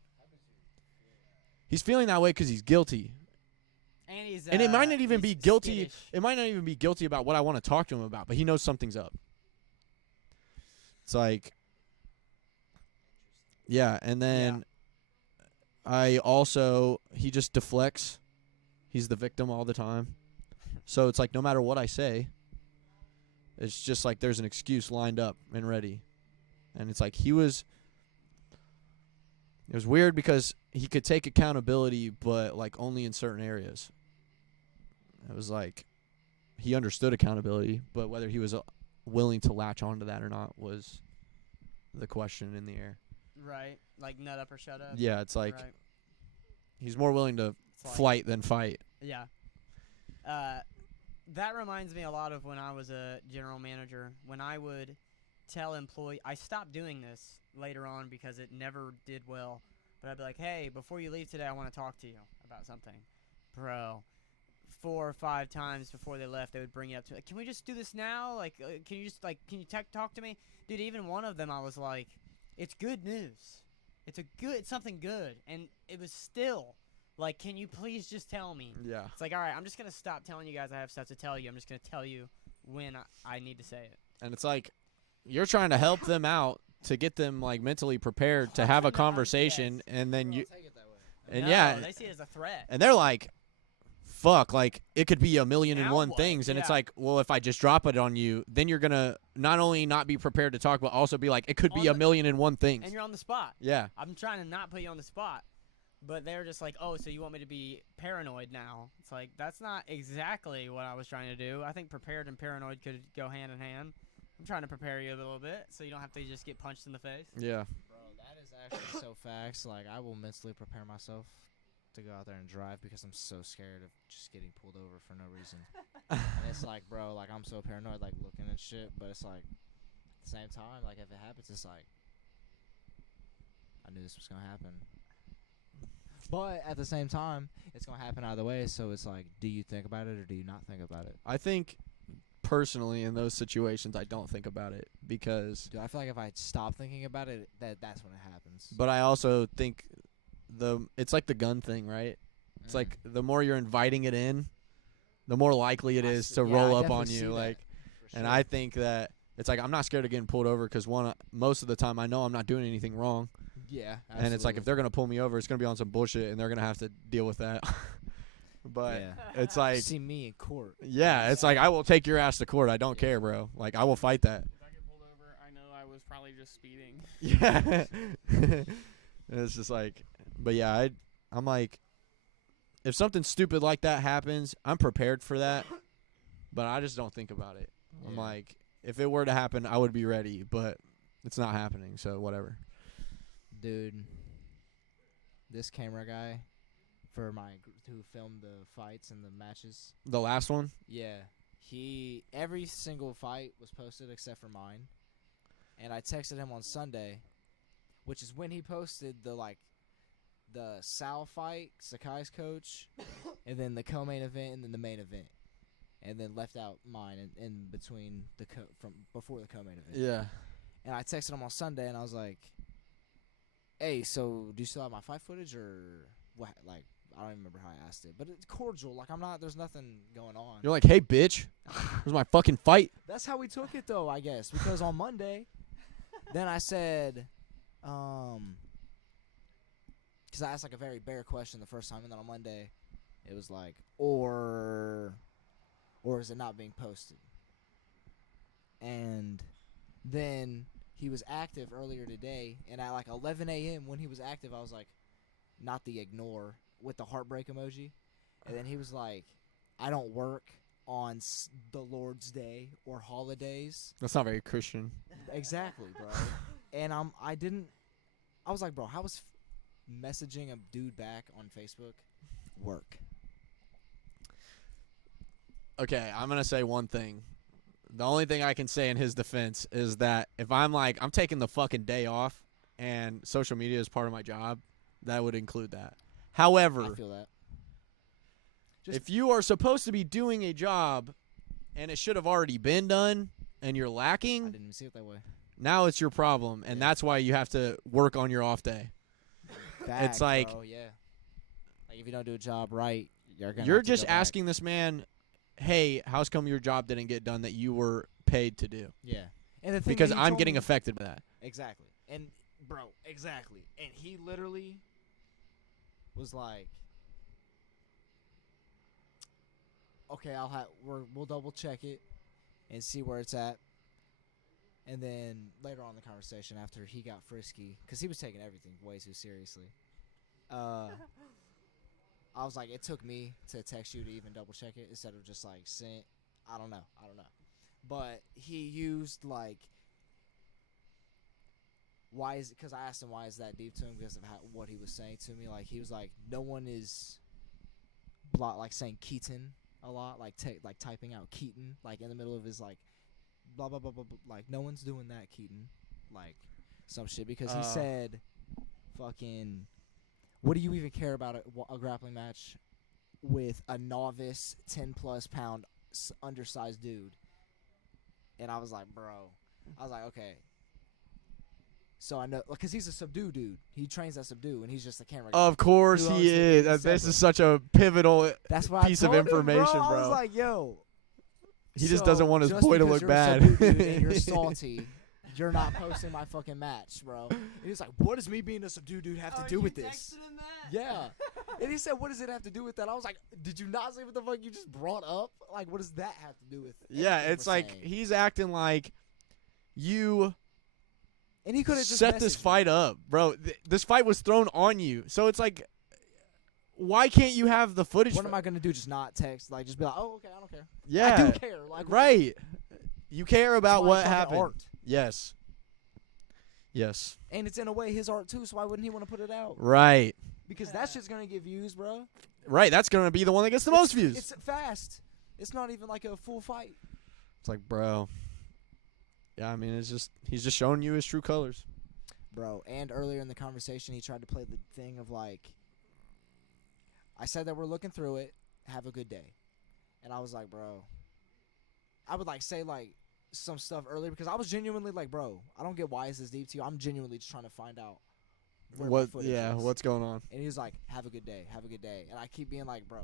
he's feeling that way because he's guilty. And it might not even be guilty. skittish. It might not even be guilty about what I want to talk to him about, but he knows something's up. It's like, yeah. And then he just deflects. He's the victim all the time. So it's like, no matter what I say, it's just like there's an excuse lined up and ready. And it's like it was weird because he could take accountability, but like only in certain areas. It was like he understood accountability, but whether he was willing to latch onto that or not was the question in the air. Right. Like nut up or shut up. Yeah, it's like Right. he's more willing to flight than fight. Yeah. That reminds me a lot of when I was a general manager. When I would tell employee, I stopped doing this later on because it never did well. But I'd be like, hey, before you leave today, I want to talk to you about something. Bro, 4 or 5 times before they left, they would bring you up to, like, can we just do this now? Like, can you talk to me? Dude, even one of them, I was like, it's good news. It's something good. And it was still, like, can you please just tell me? Yeah. It's like, all right, I'm just going to stop telling you guys I have stuff to tell you. I'm just going to tell you when I need to say it. And it's like you're trying to help them out to get them like mentally prepared to have a conversation, and then you and No, yeah, they see it as a threat. and they're like, fuck, like it could be a million and Now one what? things, and it's Yeah. like, well, if I just drop it on you, then you're gonna not only not be prepared to talk, but also be like, it could be a million and one things. And you're on the spot. Yeah. I'm trying to not put you on the spot. But they're just like, oh, so you want me to be paranoid now? It's like, that's not exactly what I was trying to do. I think prepared and paranoid could go hand in hand. I'm trying to prepare you a little bit so you don't have to just get punched in the face. Yeah. Bro, that is actually so facts. Like, I will mentally prepare myself to go out there and drive because I'm so scared of just getting pulled over for no reason. And it's like, bro, like, I'm so paranoid, like, looking at shit. But it's like, at the same time, like, if it happens, it's like, I knew this was going to happen. But at the same time, it's going to happen either way. So it's like, do you think about it or do you not think about it? I think personally in those situations, I don't think about it because. Dude, I feel like if I stop thinking about it, that's when it happens. But I also think it's like the gun thing, right? It's like the more you're inviting it in, the more likely it is to roll up on you. Like, and I think that it's like I'm not scared of getting pulled over because most of the time I know I'm not doing anything wrong. Yeah, absolutely. And it's like if they're gonna pull me over, it's gonna be on some bullshit, and they're gonna have to deal with that. But it's like, see me in court. yeah, it's like I will take your ass to court. I don't care, bro. Like I will fight that. If I get pulled over, I know I was probably just speeding. Yeah. And it's just like, but yeah, I'm like, if something stupid like that happens, I'm prepared for that, but I just don't think about it. I'm Yeah. like, if it were to happen, I would be ready, but it's not happening, so whatever. Dude, this camera guy who filmed the fights and the matches. The last one? Yeah, every single fight was posted except for mine, and I texted him on Sunday, which is when he posted the Sal fight, Sakai's coach, and then the co-main event, and then the main event, and then left out mine in between from before the co-main event. Yeah. And I texted him on Sunday, and I was like, "Hey, so do you still have my fight footage or what?" Like, I don't even remember how I asked it, but it's cordial. Like, there's nothing going on. You're like, hey, bitch, where's my fucking fight? That's how we took it, though, I guess, because on Monday, then I said, because I asked like a very bare question the first time, and then on Monday, it was like, or is it not being posted? And then he was active earlier today, and at like 11 a.m. when he was active, I was like, not the ignore with the heartbreak emoji, and then he was like, I don't work on the Lord's Day or holidays. That's not very Christian. Exactly, bro. And I was like, bro, how was messaging a dude back on Facebook work? Okay, I'm going to say one thing. The only thing I can say in his defense is that if I'm like, I'm taking the fucking day off and social media is part of my job, that would include that. However, I feel that. if you are supposed to be doing a job and it should have already been done and you're I lacking, didn't even see it that way. now it's your problem, and that's why you have to work on your off day. It's like, bro, yeah. Like if you don't do a job right, you're you're just asking this man, hey, how's come your job didn't get done that you were paid to do? Yeah. And the thing Because that he I'm told getting me, affected by that. Exactly. And bro, exactly. And he literally was like, okay, we'll double check it and see where it's at. And then later on in the conversation, after he got frisky, because he was taking everything way too seriously, I was like, it took me to text you to even double check it instead of just like sent. I don't know. But he used like, why is it? Because I asked him why is that deep to him because of what he was saying to me. Like he was like, no one is like saying Keaton a lot, like typing out Keaton like in the middle of his like blah blah blah blah, blah. Like no one's doing that, Keaton, like some shit, because he said fucking, what do you even care about a grappling match with a novice 10+ pound undersized dude? And I was like, bro, okay, so I know, because he's a subdue dude. He trains at subdue, and he's just a camera guy. Of course Who he owns it? is. This is such a pivotal That's what piece I of told him, information, bro. bro. I was like, yo. He just doesn't want his just boy to because look you're a bad. subdue dude and you're salty, you're not posting my fucking match, bro. And he's like, what does me being a subdue dude have to do with this? Yeah. And he said, what does it have to do with that? I was like, did you not say what the fuck you just brought up? Like, what does that have to do with Yeah, anything it's we're like saying? he's acting like you And he could have just set this messaged fight me. up, bro. This fight was thrown on you, so it's like, why can't you have the footage? What am I gonna do? Just not text? Like, just be like, oh, okay, I don't care. Yeah, I do care. Like, right. You care about my what fucking happened. art. Yes. Yes. And it's in a way his art too, so why wouldn't he want to put it out? Right. Because that shit's gonna get views, bro. Right. That's gonna be the one that gets the most views. It's fast. It's not even like a full fight. It's like, bro. Yeah, I mean, he's just showing you his true colors. Bro, and earlier in the conversation, he tried to play the thing of like, I said that we're looking through it. Have a good day. And I was like, bro, I would like say like some stuff earlier because I was genuinely like, bro, I don't get why is this deep to you. I'm genuinely just trying to find out where my footage is. What's going on? And he was like, have a good day. Have a good day. And I keep being like, bro,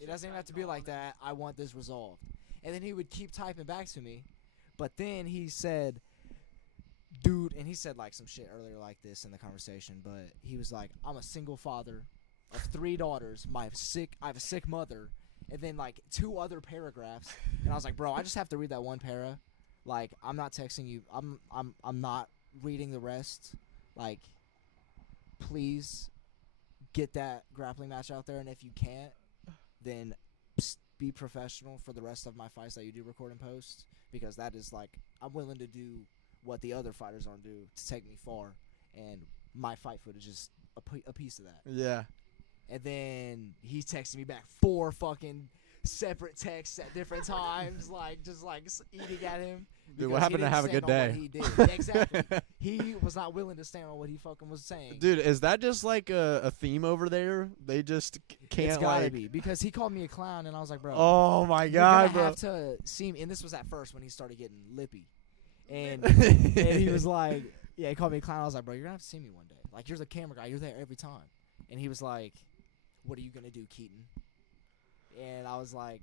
it doesn't even have to be like that. I want this resolved. And then he would keep typing back to me. But then he said, dude, and he said like some shit earlier like this in the conversation, but he was like, I'm a single father of 3 daughters. I have a sick mother, and then like 2 other paragraphs. And I was like, bro, I just have to read that one para. Like, I'm not texting you. I'm not reading the rest. Like, please get that grappling match out there, and if you can't, then be professional for the rest of my fights that you do record and post, because that is like, I'm willing to do what the other fighters don't do to take me far, and my fight footage is a piece of that. Yeah. And then he's texting me back 4 fucking separate texts at different times, just eating at him. Dude, what happened to have a good day? He did. Yeah, exactly. He was not willing to stand on what he fucking was saying. Dude, is that just like a theme over there? They just can't It's gotta be, because he called me a clown, and I was like, bro. Oh my You're God, gonna bro. have to see me. And this was at first when he started getting lippy, and he was like, yeah, he called me a clown. I was like, bro, you're gonna have to see me one day. Like, you're the camera guy. You're there every time. And he was like, what are you gonna do, Keaton? And I was like,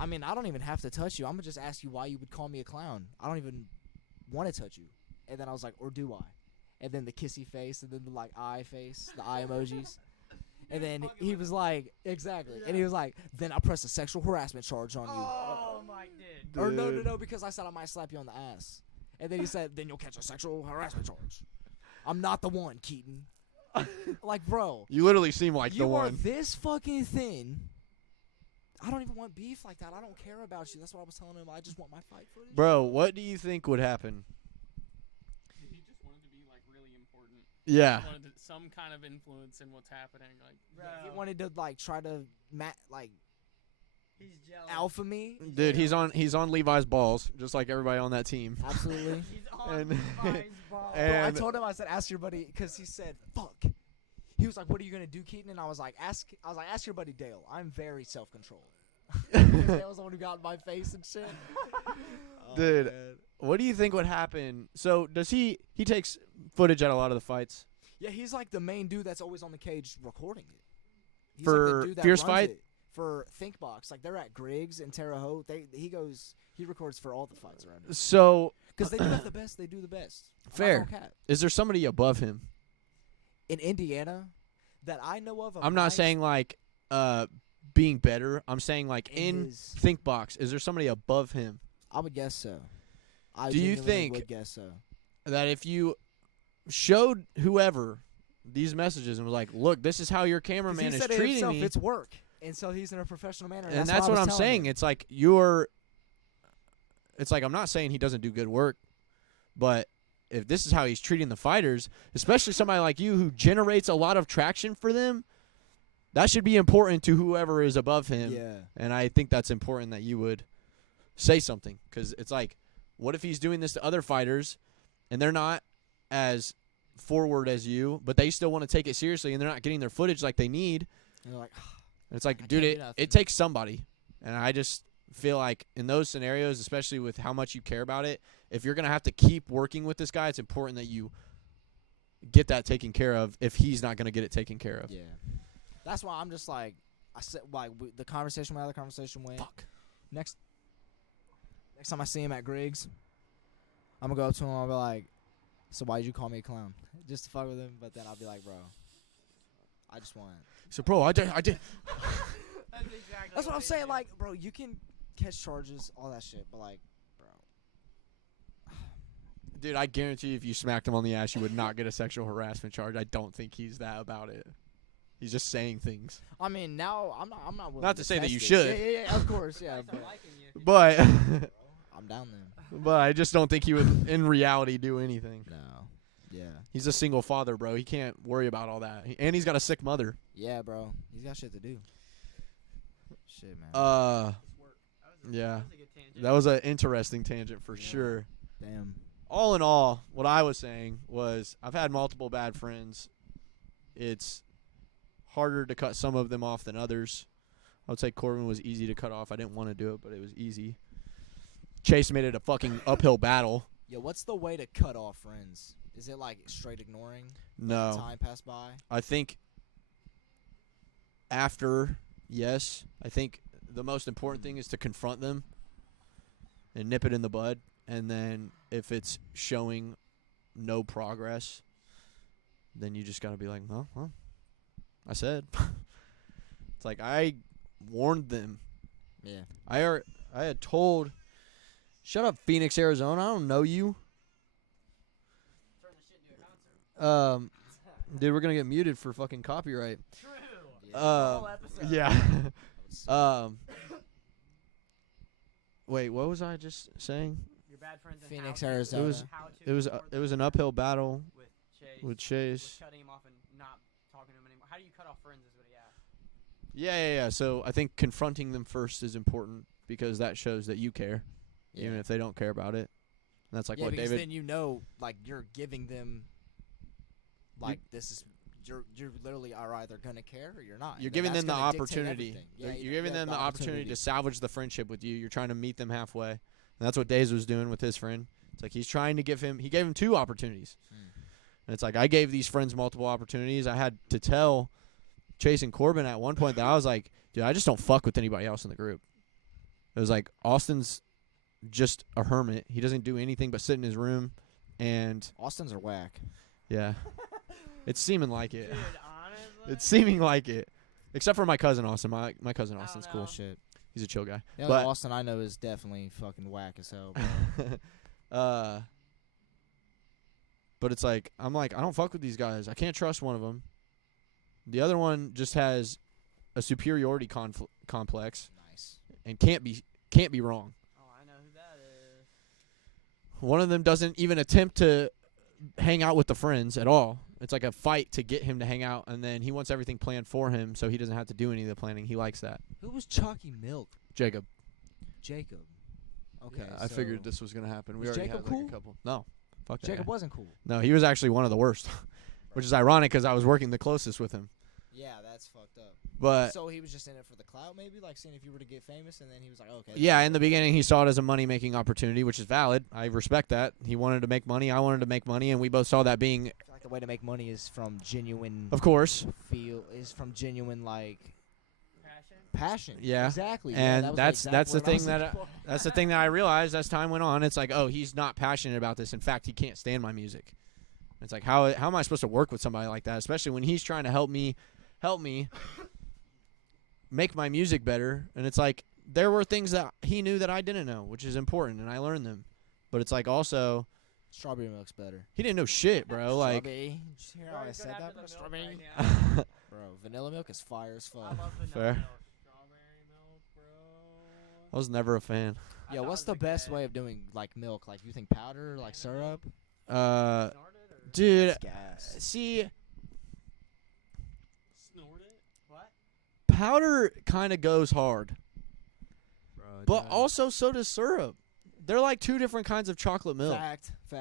I mean, I don't even have to touch you. I'm gonna just ask you why you would call me a clown. I don't even want to touch you. And then I was like, or do I? And then the kissy face, and then the like eye face, the eye emojis. And then he was like, exactly. And he was like, then I press a sexual harassment charge on you. Oh my dude. Or no, because I said I might slap you on the ass. And then he said, then you'll catch a sexual harassment charge. I'm not the one, Keaton. Like, bro. You literally seem like the You are one. this fucking thin. I don't even want beef like that. I don't care about you. That's what I was telling him. I just want my fight footage. Bro, what do you think would happen? He just wanted to be like really important. Yeah. He wanted some kind of influence in what's happening. Like, He wanted to like try to He's jealous. alpha me. Dude, he's on Levi's balls, just like everybody on that team. Absolutely. He's on And- Levi's ball. Bro, I And- told him, I said, ask your buddy, because he said, fuck. He was like, what are you going to do, Keaton? And I was like, ask your buddy Dale. I'm very self-controlled. Dale's the one who got in my face and shit. Dude, man. what do you think would happen? So, does he takes footage at a lot of the fights? Yeah, he's like the main dude that's always on the cage recording it. He's For like the dude that Fierce runs Fight? it for ThinkBox. Like, they're at Griggs and Terre Haute. He records for all the fights around here. So, Because they do have the best. They do the best. I'm not Fair. gonna cap. is there somebody above him? In Indiana that I know of. I'm not saying like being better. I'm saying like in his, ThinkBox, is there somebody above him I would guess so. I Do you genuinely think- would guess so. that if you showed whoever these messages and was like, look, this is how your 'Cause cameraman he is said it treating himself, me, it's work, and so he's in a professional manner. and that's what I I'm was telling saying. him. It's like it's like I'm not saying he doesn't do good work, but if this is how he's treating the fighters, especially somebody like you who generates a lot of traction for them, that should be important to whoever is above him. Yeah. And I think that's important that you would say something, because it's like, what if he's doing this to other fighters and they're not as forward as you, but they still want to take it seriously and they're not getting their footage like they need? And they're like, And it's like, I dude, can't do it nothing. takes somebody. And I just feel like in those scenarios, especially with how much you care about it, if you're going to have to keep working with this guy, it's important that you get that taken care of if he's not going to get it taken care of. yeah. That's why I'm just like, I said, like the conversation, my other conversation went. Fuck. Next time I see him at Griggs, I'm gonna go up to him. I'll be like, "So why did you call me a clown?" Just to fuck with him. But then I'll be like, "Bro, I just want." So, bro, I did. That's exactly That's what I'm they saying. do. Like, bro, you can catch charges, all that shit, but like, bro, Dude, I guarantee if you smacked him on the ass, you would not get a sexual harassment charge. I don't think he's that about it. He's just saying things. I mean, now I'm not willing Not to say that test you it. should. Yeah, of course, yeah. Nice, I'm But liking you. But I'm down then. but I just don't think he would in reality do anything. No. Yeah. He's a single father, bro. He can't worry about all that. And he's got a sick mother. Yeah, bro. He's got shit to do. Shit, man. Yeah. That was a good tangent. That was an interesting tangent for Yeah. sure. Damn. All in all, what I was saying was I've had multiple bad friends. It's harder to cut some of them off than others. I would say Corbin was easy to cut off. I didn't want to do it, but it was easy. Chase made it a fucking uphill battle. Yo, what's the way to cut off friends? Is it like straight ignoring? No. Time pass by? I think after, yes. I think the most important thing is to confront them and nip it in the bud. And then if it's showing no progress, then you just got to be like, well, I said. It's like I warned them. Yeah. I had told, shut up, Phoenix, Arizona. I don't know you. Dude, we're gonna get muted for fucking copyright. True. Yeah. Whole episode. Yeah. Wait, what was I just saying? Your bad friends in Phoenix, how to- Arizona. how to It was ignore it was them an uphill battle with Chase. with Chase. Cutting him off and not talking to him anymore. How do you cut off friends? Is what he asked. Yeah. So I think confronting them first is important because that shows that you care, even if they don't care about it. And that's like what because David. then you know, like you're giving them, like this is you're literally are either gonna care or you're not. You're And giving that's them the gonna dictate opportunity. everything. Yeah, You're giving them the opportunity to salvage the friendship with you. You're trying to meet them halfway, and that's what Days was doing with his friend. It's like he's trying to give him. He gave him 2 opportunities, and it's like I gave these friends multiple opportunities. I had to tell Chase and Corbin at one point that I was like, dude, I just don't fuck with anybody else in the group. It was like Austin's just a hermit. He doesn't do anything but sit in his room, and Austins are whack. yeah, it's seeming like it. Dude, honestly. It's seeming like it. Except for my cousin Austin. My cousin I Austin's don't cool. know. Shit. He's a chill guy. The But- only Austin I know is definitely fucking whack as hell. But it's like I'm like I don't fuck with these guys. I can't trust one of them. The other one just has a superiority complex Nice. and can't be wrong. Oh, I know who that is. One of them doesn't even attempt to hang out with the friends at all. It's like a fight to get him to hang out, and then he wants everything planned for him, so he doesn't have to do any of the planning. He likes that. Who was Chalky Milk? Jacob. Jacob. Okay. Yeah, I figured this was gonna happen. We Was already Jacob had like cool? a couple. No, fuck that. Jacob guy. wasn't cool. No, he was actually one of the worst, which is ironic because I was working the closest with him. Yeah, that's fucked up. But So he was just in it for the clout, maybe, like seeing if you were to get famous, and then he was like, okay. yeah, in the beginning he saw it as a money-making opportunity, which is valid. I respect that. He wanted to make money. I wanted to make money, and we both saw that being, I feel like the way to make money is from genuine of course. like Passion. passion. Yeah. Exactly. And that was that's exact the word I thing was that looking for. that's the thing that I realized as time went on. It's like, oh, he's not passionate about this. In fact, he can't stand my music. It's like how am I supposed to work with somebody like that, especially when he's trying to help me make my music better. And it's like there were things that he knew that I didn't know, which is important, and I learned them. But it's like also Strawberry milk's better. he didn't know shit, bro. Like Strawberry. Did you hear how I Going said after that? the Bro? milk Strawberry. right now. Bro, vanilla milk is fire as I fuck. love vanilla Fair. milk. Strawberry milk, bro. I was never a fan. I Yeah, thought what's it the was a best good- way of doing like milk? Like you think powder, like syrup? Snort it or Dude, That's gas. see, Snort it. what? powder kind of goes hard, Bro, but also so does syrup. They're like 2 different kinds of chocolate milk. fact. Dude,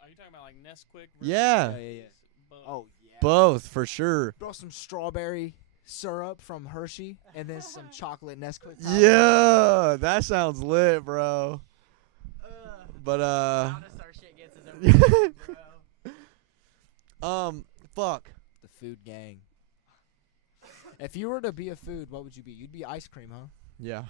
are you talking about like Nesquik? versus Yeah. Yeah. Both? Oh yeah. Both for sure. Throw some strawberry syrup from Hershey and then some chocolate Nesquik. Yeah, that sounds lit, bro. But Loudest our shit gets is over, bro. fuck. The food gang. If you were to be a food, what would you be? You'd be ice cream, huh? Yeah,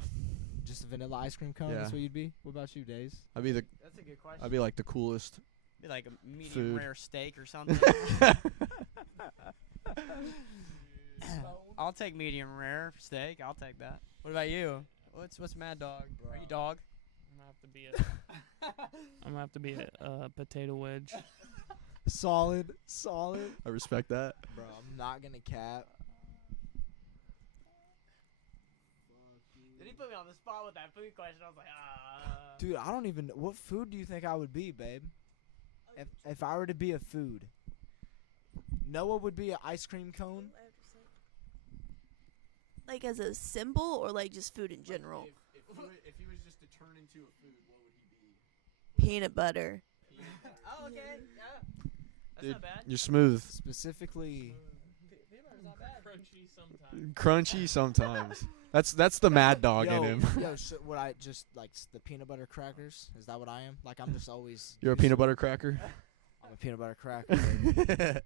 Just a vanilla ice cream cone. Yeah. That's what you'd be. What about you, Days? I'd be That's a good question. I'd be like the coolest. Be like a medium Food. rare steak or something. I'll take medium rare steak. I'll take that. What about you? What's Mad Dog? Are you dog? I'm gonna have to be a. I'm gonna have to be a potato wedge. Solid. I respect that. Bro, I'm not gonna cap. Did he put me on the spot with that food question? I was like, Dude, I don't even. What food do you think I would be, babe? If I were to be a food, Noah would be an ice cream cone. Like as a symbol or like just food in general? If he was just to turn into a food, what would he be? Peanut butter. Oh, okay. Yeah. That's Dude, not bad. you're smooth. Specifically, Peanut butter's not bad. Crunchy sometimes. Crunchy sometimes. That's the mad dog in him. Would I just like the peanut butter crackers? Is that what I am? Like I'm just always. You're a used peanut to- butter cracker. I'm a peanut butter cracker. Baby.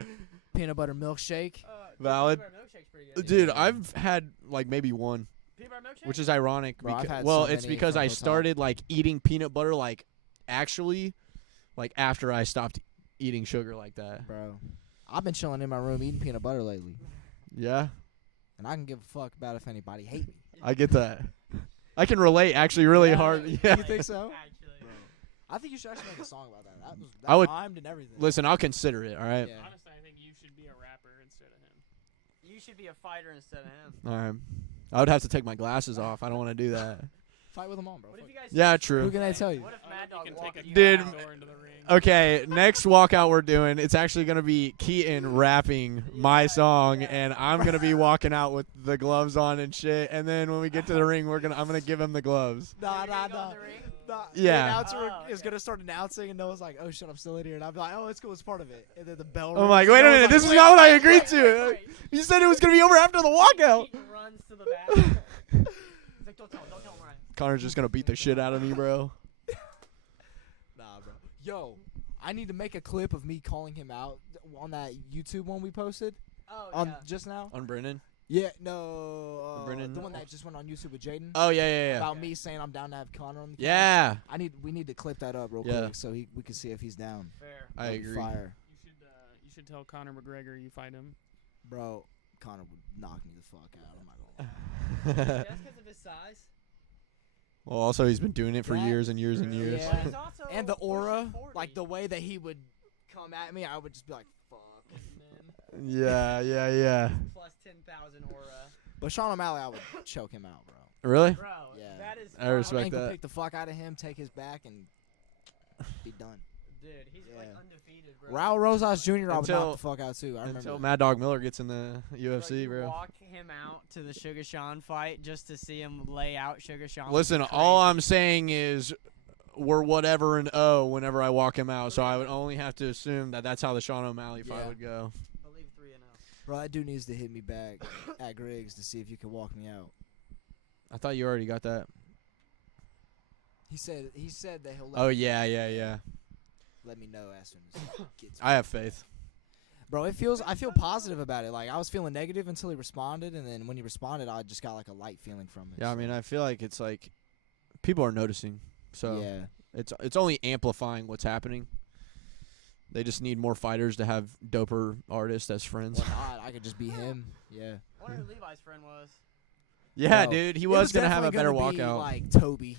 Peanut butter milkshake. Valid. Peanut butter milkshake's pretty good. Dude, I've had like maybe one, Peanut butter milkshake? which is ironic. Bro, I've had well, so it's many because from I Hotel. started like eating peanut butter like actually, like after I stopped eating sugar like that. Bro, I've been chilling in my room eating peanut butter lately, Yeah, and I can give a fuck about if anybody hate me. I get that. I can relate actually really hard. Yeah. You think so? Actually. I think you should actually make a song about that. That I would- rhymed and everything. Listen, I'll consider it. All right. Yeah. Honestly, I think you should be a You should be a fighter instead of him. All right. I would have to take my glasses off. I don't want to do that. Fight with them on, bro. What if you guys Yeah, did true. Who can I tell you? What if I Mad don't Dog think you walked can take a you Dude. out? door into the ring. Okay, next walkout we're doing, it's actually going to be Keaton rapping my song, and I'm going to be walking out with the gloves on and shit. And then when we get to the ring, I'm going to give him the gloves. Nah. Go in the ring? Yeah. The announcer Oh, is okay. gonna start announcing, and Noah's like, "Oh shit, I'm still in here," and I'm like, "Oh, it's cool, it's part of it." And then the bell. I'm rings, like, and wait a Noah's minute, like, this is "Wait, not what I wait, agreed wait, to. wait, wait." You said it was going to be over after the walkout. Keaton runs to the back. He's like, don't tell him, Ryan. Connor's just going to beat the shit out of me, bro. Nah, bro. Yo, I need to make a clip of me calling him out on that YouTube one we posted Oh, on yeah. just now. On Brennan? Yeah, no, Brennan? the one that just went on YouTube with Jaden. Oh, yeah. About me saying I'm down to have Connor on the Yeah. we need to clip that up real Yeah. quick so we can see if he's down. Fair. I That'd be agree. Fire. You should tell Conor McGregor you fight him. Bro, Connor would knock me the fuck out. I'm not gonna lie. That's because of his size. Well, also, he's been doing it for That- years and years and years. Yeah. But he's also And the aura, pushing 40. like the way that he would come at me, I would just be like, fuck. Yeah. Plus 10,000 aura. But Sean O'Malley, I would choke him out, bro. Really? Bro, Yeah. that is. I respect Ankle that. pick the fuck out of him, take his back, and be done. Dude, he's like Yeah. undefeated, bro. Raul Rosas Jr. I would Until- knock the fuck out too. I remember. Until that. Mad Dog Miller gets in the UFC, you bro. walk him out to the Sugar Sean fight just to see him lay out Sugar Sean. Listen, all I'm saying is we're whatever and O whenever I walk him out, so I would only have to assume that that's how the Sean O'Malley fight Yeah. would go. believe 3-0. Bro, that dude needs to hit me back at Griggs to see if you can walk me out. I thought you already got that. He said that he'll Oh, yeah. let me know as soon as he gets. I have faith. Bro, I feel positive about it. Like I was feeling negative until he responded, and then when he responded, I just got like a light feeling from it. Yeah, I so, mean, I feel like it's like people are noticing, so yeah. it's only amplifying what's happening. They just need more fighters to have doper artists as friends. Or not, I could just be him. Yeah. I wonder who Levi's friend was. Yeah, Bro, dude, he It was gonna have a definitely better gonna be, walkout. like Toby.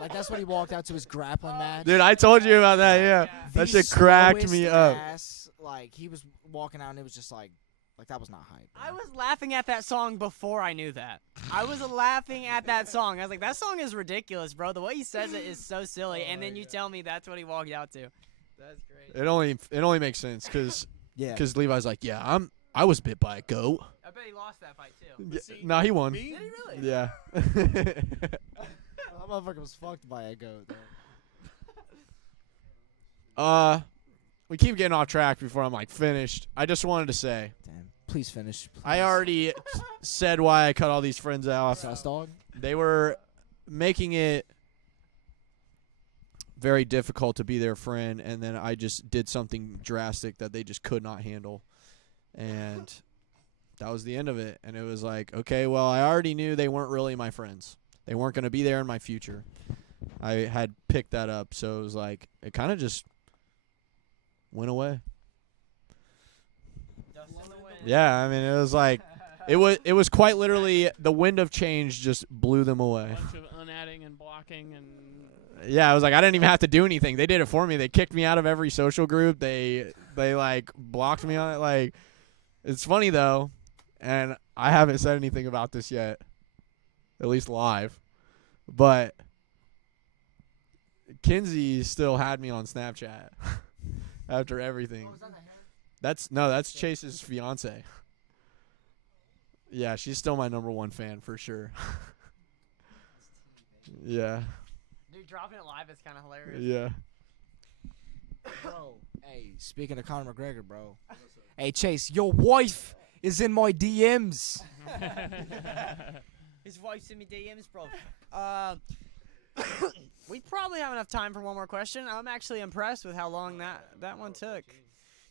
Like that's when he walked out to his grappling match. Dude, I told you about that. Yeah, The that shit cracked slowest me up. ass, like he was walking out and it was just like that was not hype. bro. I was laughing at that song before I knew that. I was laughing at that song. I was like, that song is ridiculous, bro. The way he says it is so silly. And then you tell me that's what he walked out to. That's great. It only makes sense because Yeah. Levi's like, yeah, I was bit by a goat. I bet he lost that fight, too. Yeah, nah, he won. Did he really? Yeah. That motherfucker was fucked by a goat. Though. We keep getting off track before I'm like finished. I just wanted to say Damn. Please finish. I already said why I cut all these friends off. Sus dog. They were making it very difficult to be their friend, and then I just did something drastic that they just could not handle. And that was the end of it. And it was like, okay, well, I already knew they weren't really my friends. They weren't going to be there in my future. I had picked that up, so it was like, it kind of just went away. Dust in the wind. Yeah, I mean, it was like, it was quite literally the wind of change just blew them away. Bunch of unadding and blocking and Yeah, I was like, I didn't even have to do anything. They did it for me. They kicked me out of every social group. They like blocked me on it. Like, it's funny though, and I haven't said anything about this yet, at least live, but Kinsey still had me on Snapchat after everything. That's Chase's fiance. Yeah, she's still my #1 fan for sure. Yeah. Dude, dropping it live is kind of hilarious. Yeah. Bro, hey, speaking of Conor McGregor, bro. Hey, Chase, your wife is in my DMs. His wife's in me DMs, bro. We probably have enough time for one more question. I'm actually impressed with how long that one took.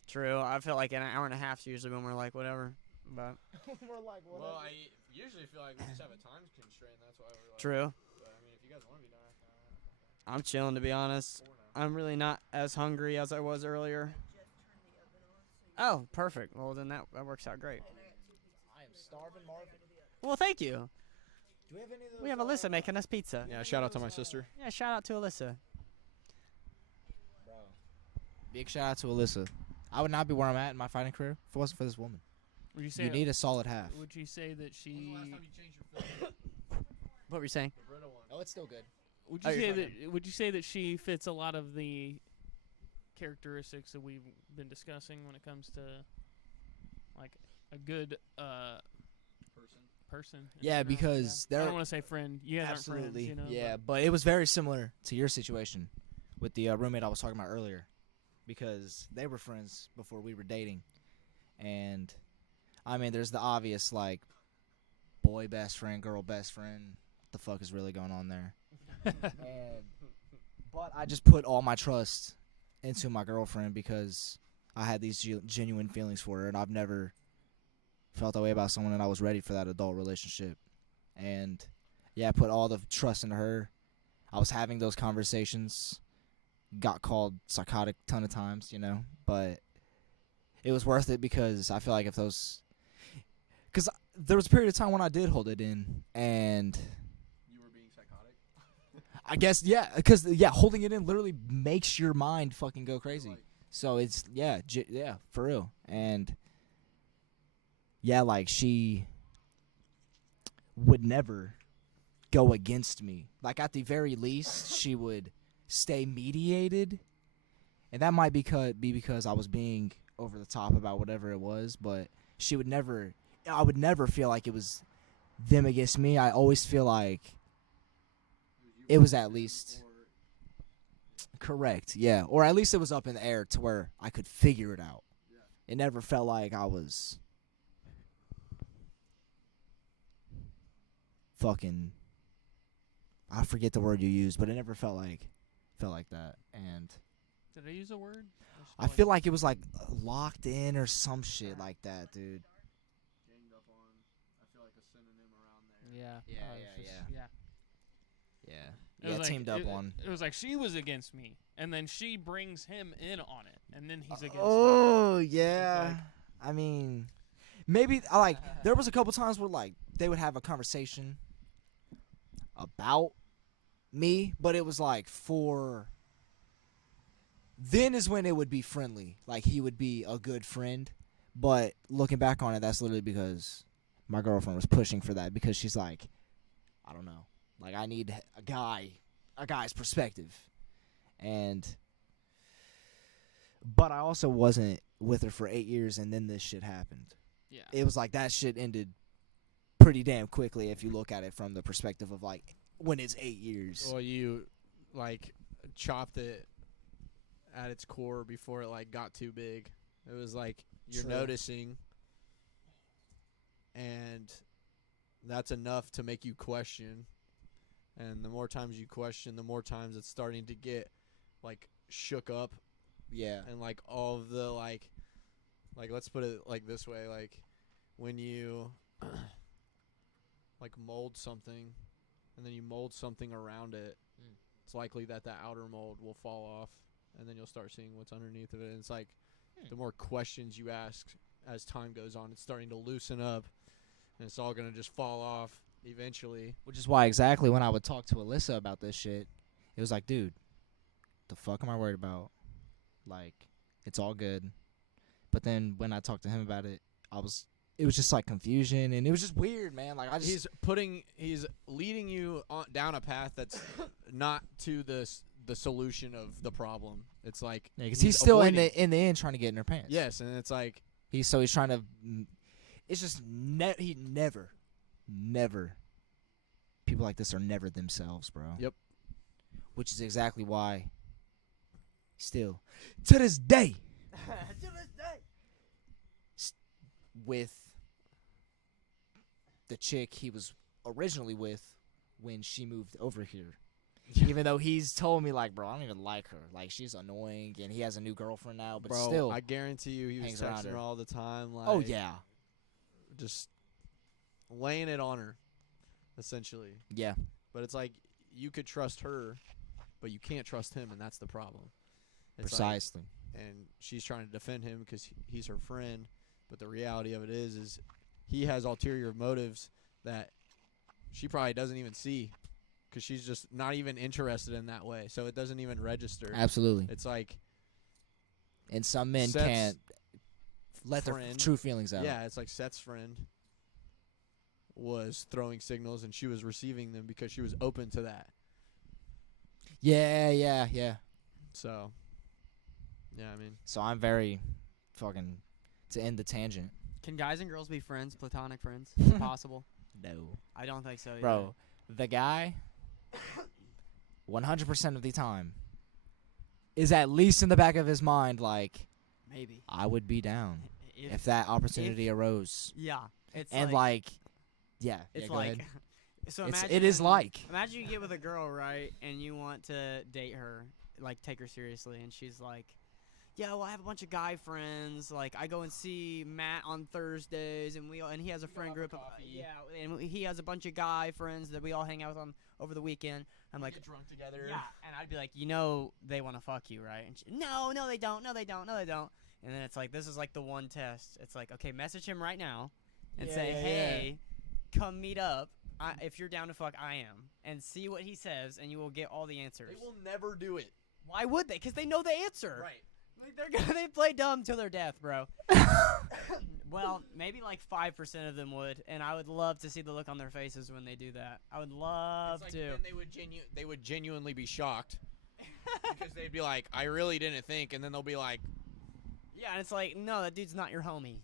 True. I feel like an hour and a half usually when we're like, whatever. But We're like, Well, I usually feel like we just have a time constraint. That's why we're like. true. But, I mean, if you guys want to be done after I'm chilling, to be honest. I'm really not as hungry as I was earlier. Oh, perfect. Well, then that works out great. I am starving, Marvin. Well, thank you. Do we have any of those? We have Alyssa making us pizza. Yeah, shout out to my sister. Yeah, shout out to Alyssa. Big shout out to Alyssa. I would not be where I'm at in my fighting career if it wasn't for this woman. Would you say You need a solid half. Would you say that she? What were you saying? Oh, it's still good. Would Oh, you you're say fine. that? Would you say that she fits a lot of the characteristics that we've been discussing when it comes to like a good person? in Yeah, general? because I they're don't want to say friend. You guys aren't friends, absolutely you know. yeah, but it was very similar to your situation with the roommate I was talking about earlier, because they were friends before we were dating, and I mean, there's the obvious like boy best friend, girl best friend. What the fuck is really going on there? But I just put all my trust into my girlfriend because I had these genuine feelings for her, and I've never felt that way about someone, and I was ready for that adult relationship. And yeah, I put all the trust into her. I was having those conversations, got called psychotic a ton of times, you know, but it was worth it because I feel like because there was a period of time when I did hold it in, and You were being psychotic. I guess, yeah, because, yeah, holding it in literally makes your mind fucking go crazy. So it's, yeah, for real. And, yeah, like, she would never go against me. Like, at the very least, she would stay mediated. And that might be because I was being over the top about whatever it was, but I would never feel like it was them against me. I always feel like it was at least correct, yeah. Or at least it was up in the air to where I could figure it out. It never felt like I was fucking, I forget the word you used, but it never felt like that. And Did I use a word? I feel like it was like locked in or some shit like that, dude. Ganged up on. I feel like a synonym around there. Yeah. Yeah, I was yeah, just- yeah. Yeah. It was like- teamed up on. It was like she was against me, and then she brings him in on it, and then he's against me. Oh, yeah. I mean, maybe there was a couple times where like they would have a conversation about me, but it was like then is when it would be friendly. Like he would be a good friend, but looking back on it, that's literally because my girlfriend was pushing for that, because she's like, I don't know, like I need a guy's perspective. But I also wasn't with her for 8 years, and then this shit happened. Yeah. It was like that shit ended pretty damn quickly if you look at it from the perspective of like when it's 8 years. Well, you like chopped it at its core before it like got too big. It was like you're True. noticing, and that's enough to make you question. And the more times you question, the more times it's starting to get like shook up, Yeah. and like all of the like let's put it like this way, like when you like mold something and then you mold something around it, it's likely that the outer mold will fall off, and then you'll start seeing what's underneath of it. And it's like the more questions you ask as time goes on, it's starting to loosen up, and it's all going to just fall off eventually. Which is why exactly when I would talk to Alyssa about this shit, it was like, dude, the fuck am I worried about? Like, it's all good. But then when I talked to him about it, it was just like confusion, and it was just weird, man. Like He's leading you down a path that's not to the solution of the problem. It's like because he's still in avoiding. the end trying to get in her pants. Yes, and it's like He's trying to. It's just he never. People like this are never themselves, bro. Yep. Which is exactly why. Still, to this day. With the chick he was originally with when she moved over here. Even though he's told me, like, bro, I don't even like her. Like, she's annoying, and he has a new girlfriend now, but bro, still. I guarantee you he was hangs around texting her her. all the time. Like, Oh, yeah. just laying it on her, essentially. Yeah. But it's like you could trust her, but you can't trust him, and that's the problem. It's Precisely. like, and she's trying to defend him because he's her friend, but the reality of it is he has ulterior motives that she probably doesn't even see, because she's just not even interested in that way. So it doesn't even register. Absolutely. It's like And some men sets- can't let their friend. true feelings out. Yeah, it's like Seth's friend was throwing signals and she was receiving them because she was open to that. Yeah. So, yeah, I mean, So I'm very fucking to end the tangent. Can guys and girls be friends, platonic friends? Is it possible? No. I don't think so. Either. Bro, the guy 100% of the time is at least in the back of his mind like Maybe. I would be down if that opportunity arose. Yeah. It's And yeah, it's go like ahead. so It's- imagine it is like. imagine you get with a girl, right, and you want to date her, like take her seriously, and she's like, yeah, well, I have a bunch of guy friends. Like, I go and see Matt on Thursdays, and he has a friend group of and he has a bunch of guy friends that we all hang out with on over the weekend. I'm like, get drunk together. yeah, and I'd be like, they want to fuck you, right? And no, they don't. No, they don't. And then it's like, this is like the one test. It's like, okay, message him right now, and say, hey, come meet up. If you're down to fuck, I am, and see what he says, and you will get all the answers. They will never do it. Why would they? Because they know the answer. Right. Like they play dumb till their death, bro. Well, maybe like 5% of them would, and I would love to see the look on their faces when they do that. I would love It's to. like, then they would genuinely be shocked because they'd be like, I really didn't think, and then they'll be like, Yeah, and it's like, no, that dude's not your homie.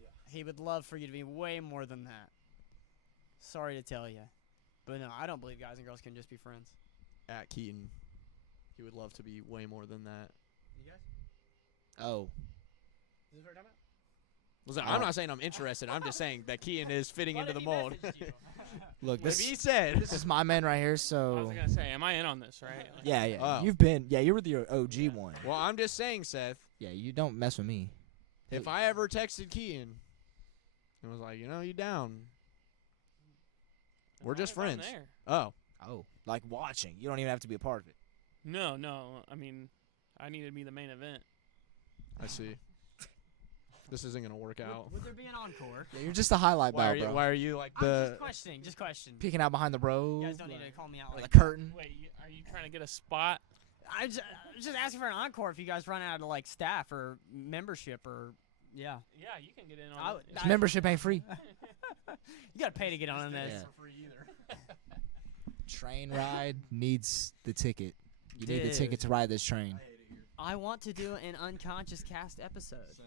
Yeah. He would love for you to be way more than that. Sorry to tell you. But no, I don't believe guys and girls can just be friends. at Keaton, he would love to be way more than that. You guys? Oh. Is this what we're talking about? Listen, I'm not saying I'm interested. I'm just saying that Keaton is fitting into the mold. Look, If this he said, this is my man right here, I so was gonna say, am I in on this, right? Like, yeah. Oh. You were the OG one. well, I'm just saying, Seth, Yeah, you don't mess with me. if I ever texted Keaton and was like, you down? We're just I'm friends. there. Oh. Oh, like watching. You don't even have to be a part of it. No. I mean, I need to be the main event. I see. This isn't going to work out. Would there be an encore? Yeah, you're just a highlight Why ball, bro. why are you like I'm the... just questioning. Just question. Peeking out behind the robe. You guys don't need to call me out or like the curtain. Wait, are you trying to get a spot? I'm just asking for an encore if you guys run out of like staff or membership or yeah. Yeah, you can get in I on would- it. This membership ain't free. You gotta pay to get on this. Yeah. for free either. Train ride needs the ticket. You need the Dude. ticket to ride this train. I want to do an unconscious cast episode. Same.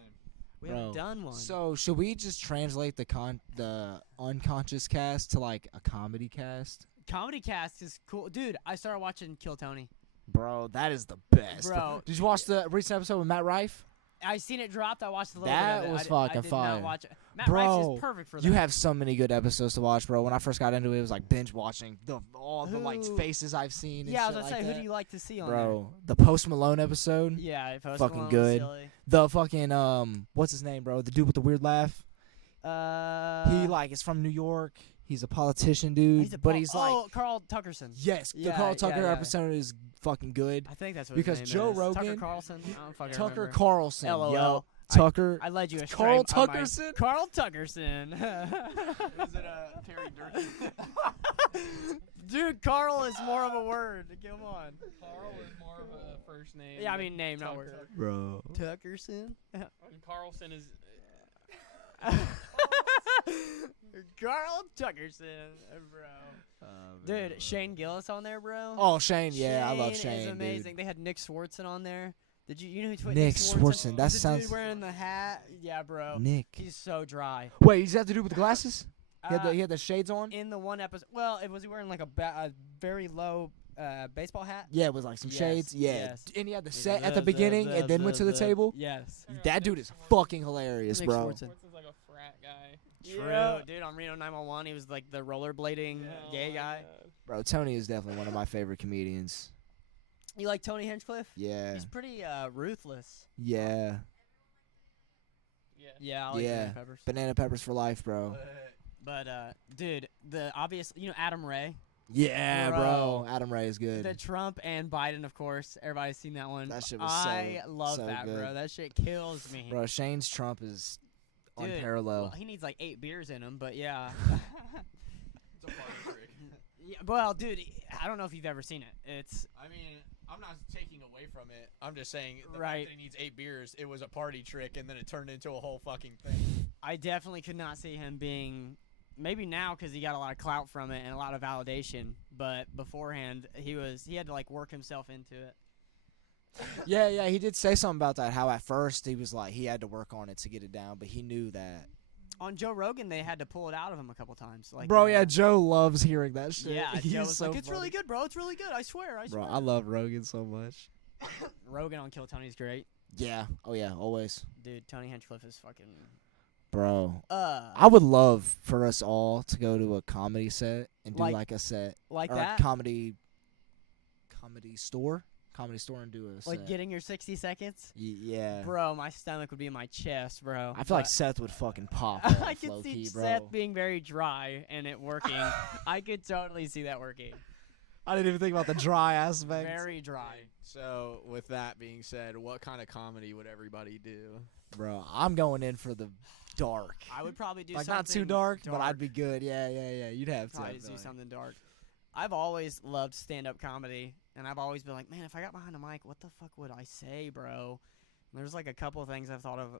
We Bro, haven't done one. So should we just translate the unconscious cast to like a comedy cast? Comedy cast is cool, dude. I started watching Kill Tony. Bro, that is the best. Bro. Did you watch the recent episode with Matt Rife? I seen it dropped. I watched a little That bit of it. was I fucking did fire. Not watch it. Matt Rife Bro, is perfect for that. You have so many good episodes to watch, bro. When I first got into it, it was like binge watching all the like Who- faces I've seen. And Yeah, I was shit gonna like say, who that. do you like to see on Bro, the Post Malone episode, there? Yeah, Post fucking Malone was good. silly. the fucking what's his name, bro? The dude with the weird laugh. He like is from New York. He's a politician, dude. But he's like, Carl Tuckerson. yes, the Yeah, Carl Tucker yeah. episode is fucking good. I think that's what Because his name Joe is. Tucker Rogan- Carlson. I don't fucking Tucker remember. Carlson, LOL. yo. Tucker. I led you astray. Carl on my- Tuckerson? Carl Tuckerson. Is it Terry Durkin? Dude, Carl is more of a word. Come on. Carl is more of a first name. Yeah, I than mean name, not Tucker. word. Bro. Tuckerson. And Carlson is. Carl Tuckerson, bro. Dude, Shane Gillis on there, bro. Oh, Shane. Yeah, I love is Shane, amazing. dude. They had Nick Swartzen on there. Did you know who Nick Swartzen, that the sounds- dude wearing the hat. Yeah, bro. Nick. He's so dry. Wait, does that have to do with the glasses? He had the shades on? In the one episode, well, was he wearing like a very low baseball hat? Yeah, it was like some Yes, shades. Yeah. yes. And he had the set at the beginning and then went to the table. Yes. That dude is fucking hilarious, Nick bro. Swartzen. Swartzen's like a frat guy. True, Yeah. dude. On Reno 911, he was like the rollerblading gay Oh my guy. God. Bro, Tony is definitely one of my favorite comedians. You like Tony Hinchcliffe? Yeah. He's pretty ruthless. Yeah. Yeah. Yeah, I like Yeah. Banana Peppers. Banana peppers for life, bro. But dude, the obvious, Adam Ray, Yeah, bro. Bro. Adam Ray is good. the Trump and Biden, of course. Everybody's seen that one. That shit was I so- love so that, good. bro. That shit kills me. Bro, Shane's Trump is Dude, unparalleled. Well, he needs like 8 beers in him, but yeah. It's a party trick. Yeah, well, dude, I don't know if you've ever seen it. It's I mean, I'm not taking away from it. I'm just saying the Right. fact that he needs 8 beers, it was a party trick, and then it turned into a whole fucking thing. I definitely could not see him being, maybe now because he got a lot of clout from it and a lot of validation, but beforehand he had to like work himself into it. Yeah, he did say something about that. How at first he was like he had to work on it to get it down, but he knew that. On Joe Rogan, they had to pull it out of him a couple times. Like, Bro, yeah, Joe loves hearing that shit. yeah, He's Joe was so like, "It's really funny. good, bro. It's really good. I swear. I Bro, swear." I love Rogan so much. Rogan on Kill Tony's great, Yeah. Oh yeah, always. dude. Tony Hinchcliffe is fucking. Bro, I would love for us all to go to a comedy set and do Like- like a set like or that, a comedy store and do a like set. getting your 60 seconds. Yeah. Bro, my stomach would be in my chest, bro. I feel like But Seth would fucking pop I off, could low see key, bro. Seth being very dry and it working. I could totally see that working. I didn't even think about the dry aspect. Very dry. So, with that being said, what kind of comedy would everybody do? Bro, I'm going in for the dark. I would probably do Like something not too dark, but I'd be good. Yeah. You'd have to. I probably feel do like. something dark. I've always loved stand-up comedy, and I've always been like, man, if I got behind a mic, what the fuck would I say, bro? And there's like a couple of things I've thought of.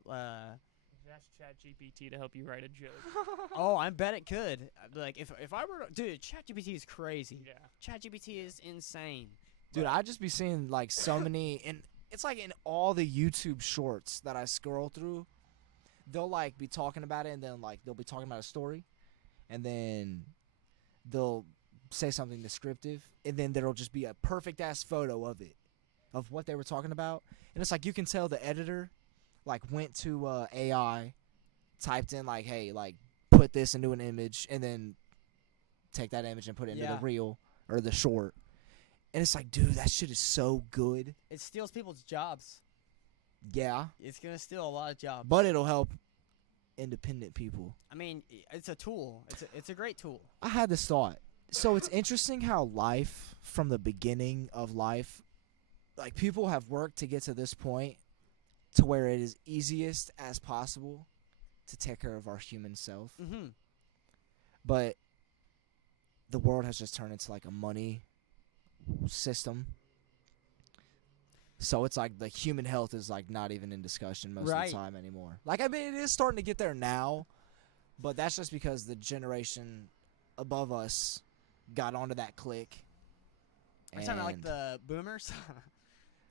Ask ChatGPT to help you write a joke. Oh, I bet it could. I'd be like, if I were to, dude, ChatGPT is crazy. Yeah. ChatGPT is insane. Dude, I just be seeing like so many, and it's like in all the YouTube shorts that I scroll through, they'll like be talking about it, and then like they'll be talking about a story, and then they'll say something descriptive, and then there'll just be a perfect ass photo of it, of what they were talking about, and it's like you can tell the editor, like went to AI, typed in like, hey, like put this into an image, and then take that image and put it into Yeah. the reel or the short. And it's like, dude, that shit is so good. It steals people's jobs. Yeah. It's gonna steal a lot of jobs. But it'll help independent people. I mean, it's a tool. It's a great tool. I had this thought. So it's interesting how life, from the beginning of life, like people have worked to get to this point to where it is easiest as possible to take care of our human self. Mm-hmm. But the world has just turned into like a money system. So it's like the human health is like not even in discussion most of Right. the time anymore. Like, I mean, it is starting to get there now, but that's just because the generation above us got onto that click. Are you talking about like And- the boomers?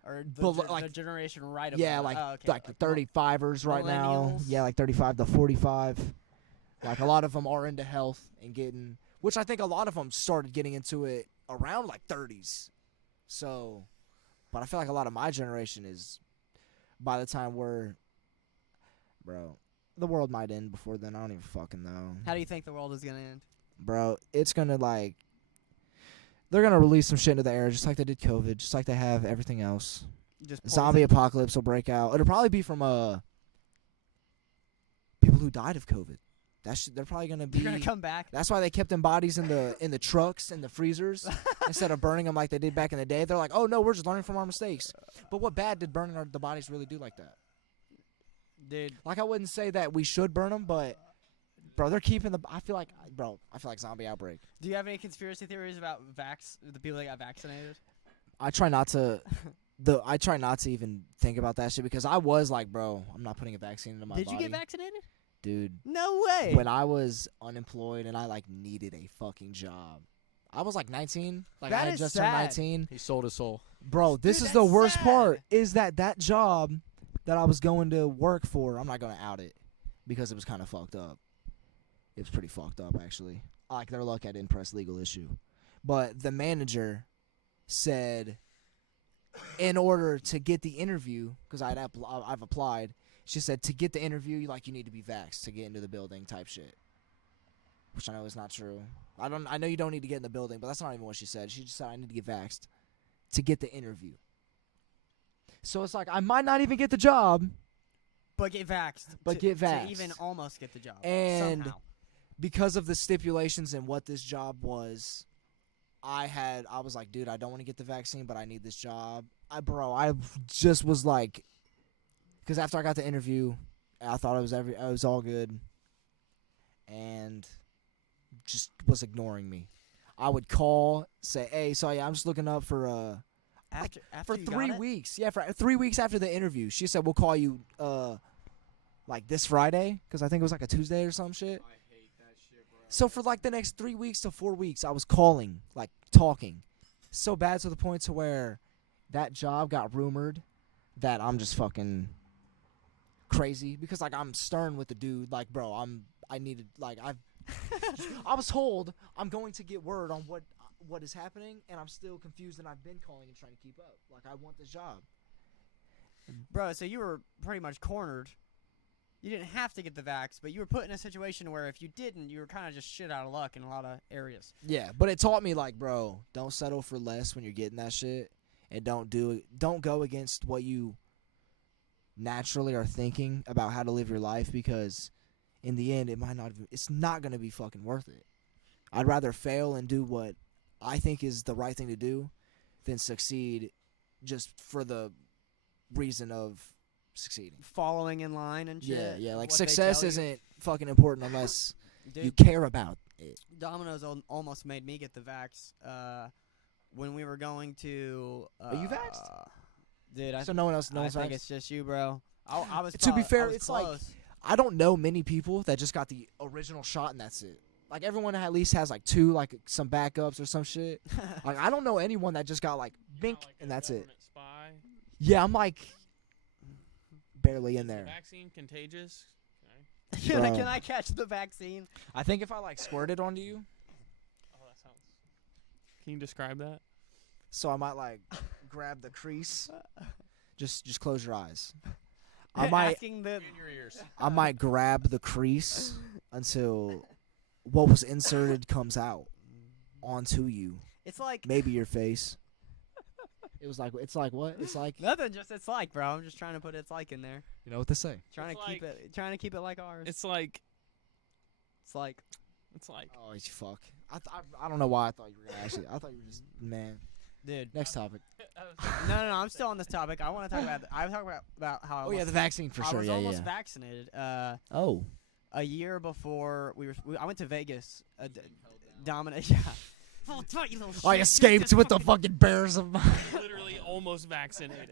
Or the, But, the like- generation right above? yeah, like oh, okay. like the 35ers right now. millennials? Yeah, like 35 to 45. Like a lot of them are into health and getting, which I think a lot of them started getting into it around like 30s. So, but I feel like a lot of my generation is, by the time bro, the world might end before then. I don't even fucking know. How do you think the world is gonna end? Bro, it's gonna like, they're gonna release some shit into the air just like they did COVID, just like they have everything else. Just Zombie poison? apocalypse will break out. It'll probably be from people who died of COVID. They're probably gonna be. They're gonna come back. That's why they kept them bodies in the trucks and the freezers instead of burning them like they did back in the day. They're like, oh no, we're just learning from our mistakes. But what bad did burning the bodies really do like that? Dude, Like, I wouldn't say that we should burn them, but bro, they're keeping I feel like zombie outbreak. do you have any conspiracy theories about the people that got vaccinated? I try not to. I try not to even think about that shit because I was like, bro, I'm not putting a vaccine into my body. Did you get vaccinated? Dude, No way. when I was unemployed and I like needed a fucking job, I was like 19. Like, That I had is just sad. turned 19. He sold his soul. Bro, this Dude, is the that's worst part sad. is that job that I was going to work for, I'm not going to out it because it was kind of fucked up. It was pretty fucked up, actually. Like, they're lucky I didn't press legal issue. But the manager said, in order to get the interview, because I've applied, she said to get the interview, you need to be vaxxed to get into the building type shit. Which I know is not true. I know you don't need to get in the building, but that's not even what she said. She just said I need to get vaxxed to get the interview. So it's like I might not even get the job, But get vaxxed. But get To vaxxed. even almost get the job. And somehow. because of the stipulations and what this job was. I was like, dude, I don't want to get the vaccine, but I need this job. I just was like, because after I got the interview, I thought it was all good, and just was ignoring me. I would call, say, hey, so yeah, I'm just looking up for After for you got 3 it? weeks. Yeah, for 3 weeks after the interview, she said we'll call you like this Friday, because I think it was like a Tuesday or some shit. I hate that shit, bro. So for like the next 3 weeks to 4 weeks, I was calling, like talking, so bad to the point to where that job got rumored that I'm just fucking crazy, because like I'm stern with the dude. Like, bro, I needed, like, I was told I'm going to get word on what is happening, and I'm still confused, and I've been calling and trying to keep up. Like, I want this job. Bro, so you were pretty much cornered. You didn't have to get the vax, but you were put in a situation where if you didn't, you were kind of just shit out of luck in a lot of areas. Yeah, but it taught me, like, bro, don't settle for less when you're getting that shit, and don't go against what you naturally are thinking about how to live your life, because in the end it's not going to be fucking worth it. I'd rather fail and do what I think is the right thing to do than succeed just for the reason of succeeding. Following in line and shit. Yeah, like what they success tell you. isn't fucking important unless Dude, you care about it. Domino's almost made me get the vax when we were going to. Are you vaxxed? Dude, I So no one else I knows. think it's just you, bro. I was. To be fair, I was it's like- close. I don't know many people that just got the original shot and that's it. Like, everyone at least has like two, like some backups or some shit. Like, I don't know anyone that just got like bink and that's it. Spy. Yeah, I'm like barely in The there. vaccine contagious? Can Bro. I catch the vaccine? I think if I like squirted onto you, Oh, that sounds. Can you describe that? so I might like grab the crease. Just close your eyes. I might Asking the. In your ears. I might grab the crease until what was inserted comes out onto you. It's like Maybe your face. It's like what? It's like, nothing. Just it's like, bro. I'm just trying to put it's like in there. you know what to say. Trying It's to keep like- it. Trying to keep it like ours. It's like. It's like. Oh, you fuck. I don't know why I thought you were gonna actually. I thought you were just, man. Dude. Next topic. No. I'm still on this topic. I want to talk about. I talk about how. I Oh yeah, almost- the vaccine for I sure. was Yeah, almost yeah. vaccinated. Oh. A year before I went to Vegas. Domino. Yeah. I escaped with the fucking bears of my. Literally almost vaccinated.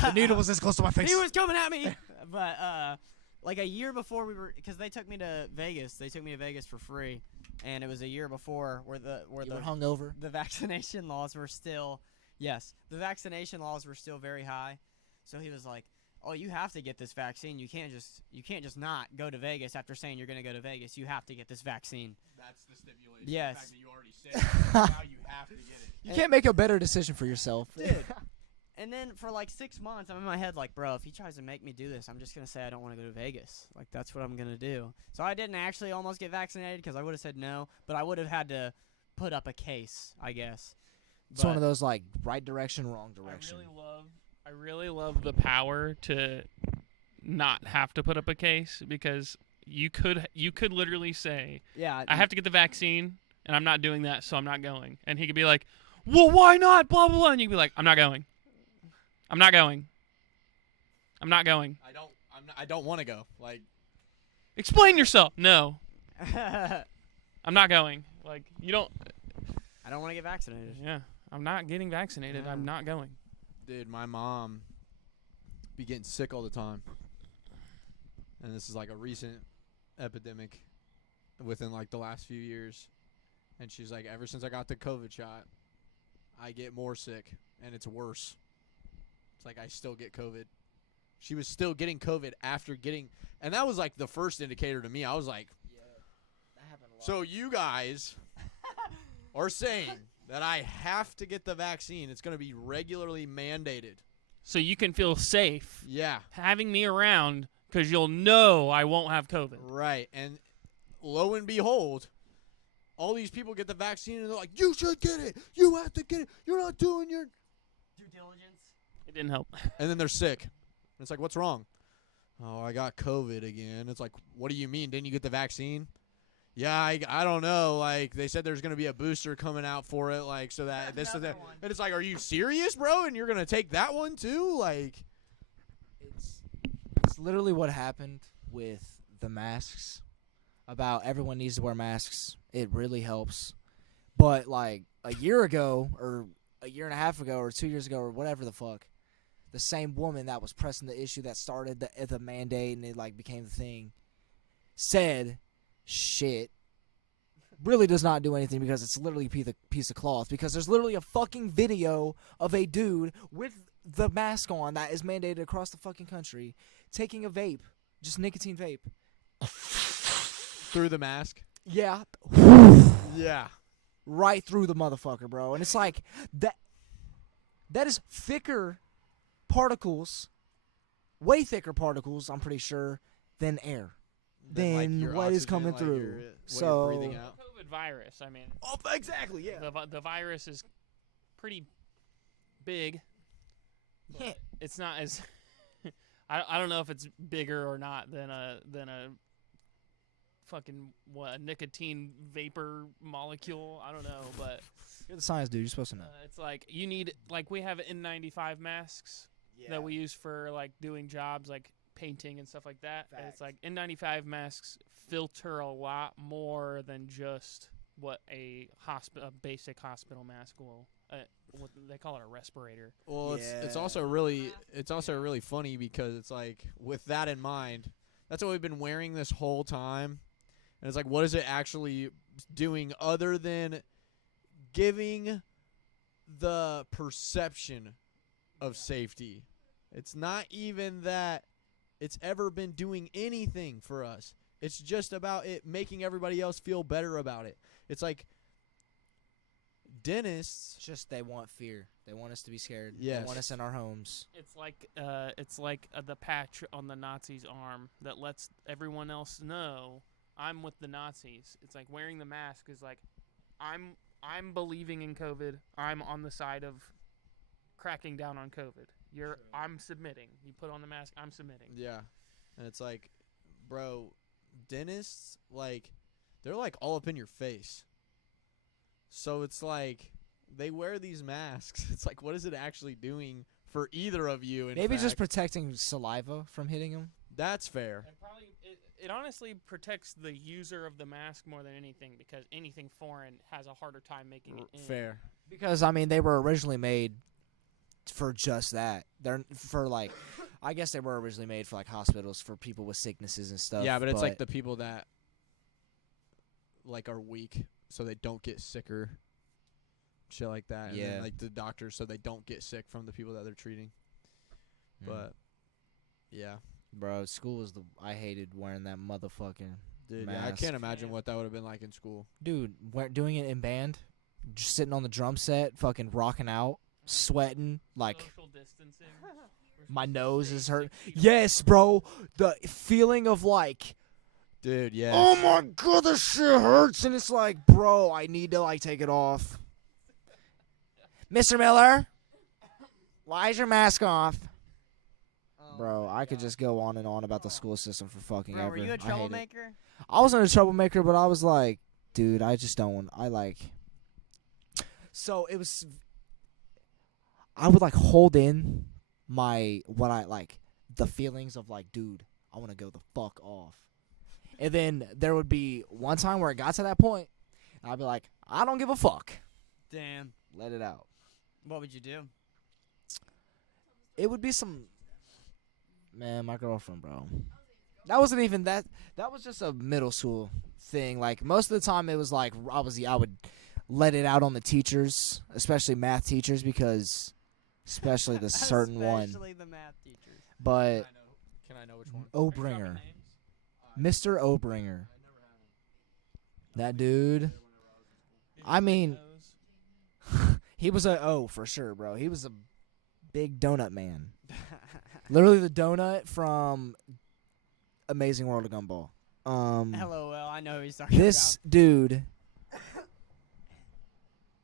The needle was this close to my face. He was coming at me. But like a year before because they took me to Vegas. They took me to Vegas for free, and it was a year before where You were hungover. the vaccination laws were still the vaccination laws were still very high. So he was like, "Oh, you have to get this vaccine. You can't just not go to Vegas after saying you're going to go to Vegas. You have to get this vaccine." That's the stipulation. Yes. The fact that you already said it, now you have to get it. You can't make a better decision for yourself. Dude. And then for like 6 months, I'm in my head like, bro, if he tries to make me do this, I'm just going to say I don't want to go to Vegas. Like, that's what I'm going to do. So I didn't actually almost get vaccinated because I would have said no, but I would have had to put up a case, I guess. It's one of those like right direction, wrong direction. I really love the power to not have to put up a case, because you could literally say, Yeah. I have to get the vaccine and I'm not doing that, so I'm not going. And he could be like, well, why not? Blah blah blah. And you could be like, I'm not going. I'm not going. I'm not going. I don't want to go. Like, Explain yourself. No, I I'm not going. Like, you don't. don't want to get vaccinated. Yeah, I'm not getting vaccinated. I'm not going. dude, my mom be getting sick all the time, and this is like a recent epidemic within like the last few years. And she's like, ever since I got the COVID shot, I get more sick, and it's worse. It's like I still get COVID. She was still getting COVID after getting, and that was like the first indicator to me. I was like, That happened a lot. so you guys are saying that I have to get the vaccine. It's going to be regularly mandated. So you can feel safe Yeah, having me around, because you'll know I won't have COVID. right. And lo and behold, all these people get the vaccine, and they're like, you should get it. You have to get it. You're not doing your... Due diligence. It didn't help. And then they're sick. It's like, what's wrong? Oh, I got COVID again. It's like, what do you mean? Didn't you get the vaccine? Yeah, I don't know. Like, they said there's going to be a booster coming out for it. Like, so that this and that. Another one. And it's like, are you serious, bro? And you're going to take that one too? Like, It's literally what happened with the masks. About everyone needs to wear masks. It really helps. But like a year ago, or a year and a half ago or 2 years ago or whatever the fuck, the same woman that was pressing the issue that started the mandate and it like became the thing, said, shit, really does not do anything because it's literally a piece of cloth. Because there's literally a fucking video of a dude with the mask on that is mandated across the fucking country taking a vape, just nicotine vape. Through the mask. Yeah. Yeah. Right through the motherfucker, bro. And it's like that is thicker particles, way thicker particles, I'm pretty sure, than air. Than your what is oxygen, coming like through. your- what So you're breathing out. COVID virus. I mean, oh, exactly, yeah. the virus is pretty big. Yeah. It's not as I don't know if it's bigger or not than a fucking a nicotine vapor molecule. I don't know, but You're the science dude. You're supposed to know. it's like you need we have N95 masks that we use for like doing jobs like painting and stuff like that. And it's like N95 masks filter a lot more than just what a basic hospital mask will. What they call it, a respirator. Well, it's Yeah. also really funny because it's like with that in mind, that's what we've been wearing this whole time, and it's like, what is it actually doing other than giving the perception of safety? It's not even that it's ever been doing anything for us. It's just about it making everybody else feel better about it. It's like dentists. It's just they want fear. They want us to be scared. Yes. They want us in our homes. It's like the patch on the Nazi's arm that lets everyone else know I'm with the Nazis. It's like wearing the mask is like I'm believing in COVID. I'm on the side of cracking down on COVID. I'm submitting. You put on the mask, I'm submitting. Yeah. And it's like, bro, dentists, like, they're like all up in your face. So it's like they wear these masks. It's like, what is it actually doing for either of you? Maybe just fact? protecting saliva from hitting them. That's fair. And probably it honestly protects the user of the mask more than anything because anything foreign has a harder time making it in. Fair. Because, I mean, they were originally made for just that. They're for, like, I guess they were originally made for, like, hospitals for people with sicknesses and stuff. Yeah, but it's like the people that, like, are weak so they don't get sicker. Shit like that. And Yeah. then, like, the doctors so they don't get sick from the people that they're treating. But, yeah. Bro, school was I hated wearing that motherfucking Dude, yeah, I mask. can't imagine what that would have been like in school. Dude, doing it in band, just sitting on the drum set, fucking rocking out, sweating, like Social distancing. my nose is hurt. Yes, bro, the feeling of like, Dude, yes. oh my god, this shit hurts, and it's like, bro, I need to like take it off. Mr. Miller, why is your mask off? Bro, I could just go on and on about the school system for fucking Bro, ever. were you a I hate it. troublemaker? I wasn't a troublemaker, but I was like, dude, I just don't want. So it was. I would like hold in the feelings of like, dude, I want to go the fuck off. And then there would be one time where it got to that point, and I'd be like, I don't give a fuck. Damn. Let it out. What would you do? It would be some. Man, my girlfriend, bro. That wasn't even that. That was just a middle school thing. Like most of the time, it was like I would let it out on the teachers, especially math teachers, because especially the certain one. Especially the math teachers. But Can I know which one? Obringer, Mr. Obringer, that dude. I mean, he was a O for sure, bro. He was a big donut man. Literally the donut from Amazing World of Gumball. LOL, I know who he's talking This dude,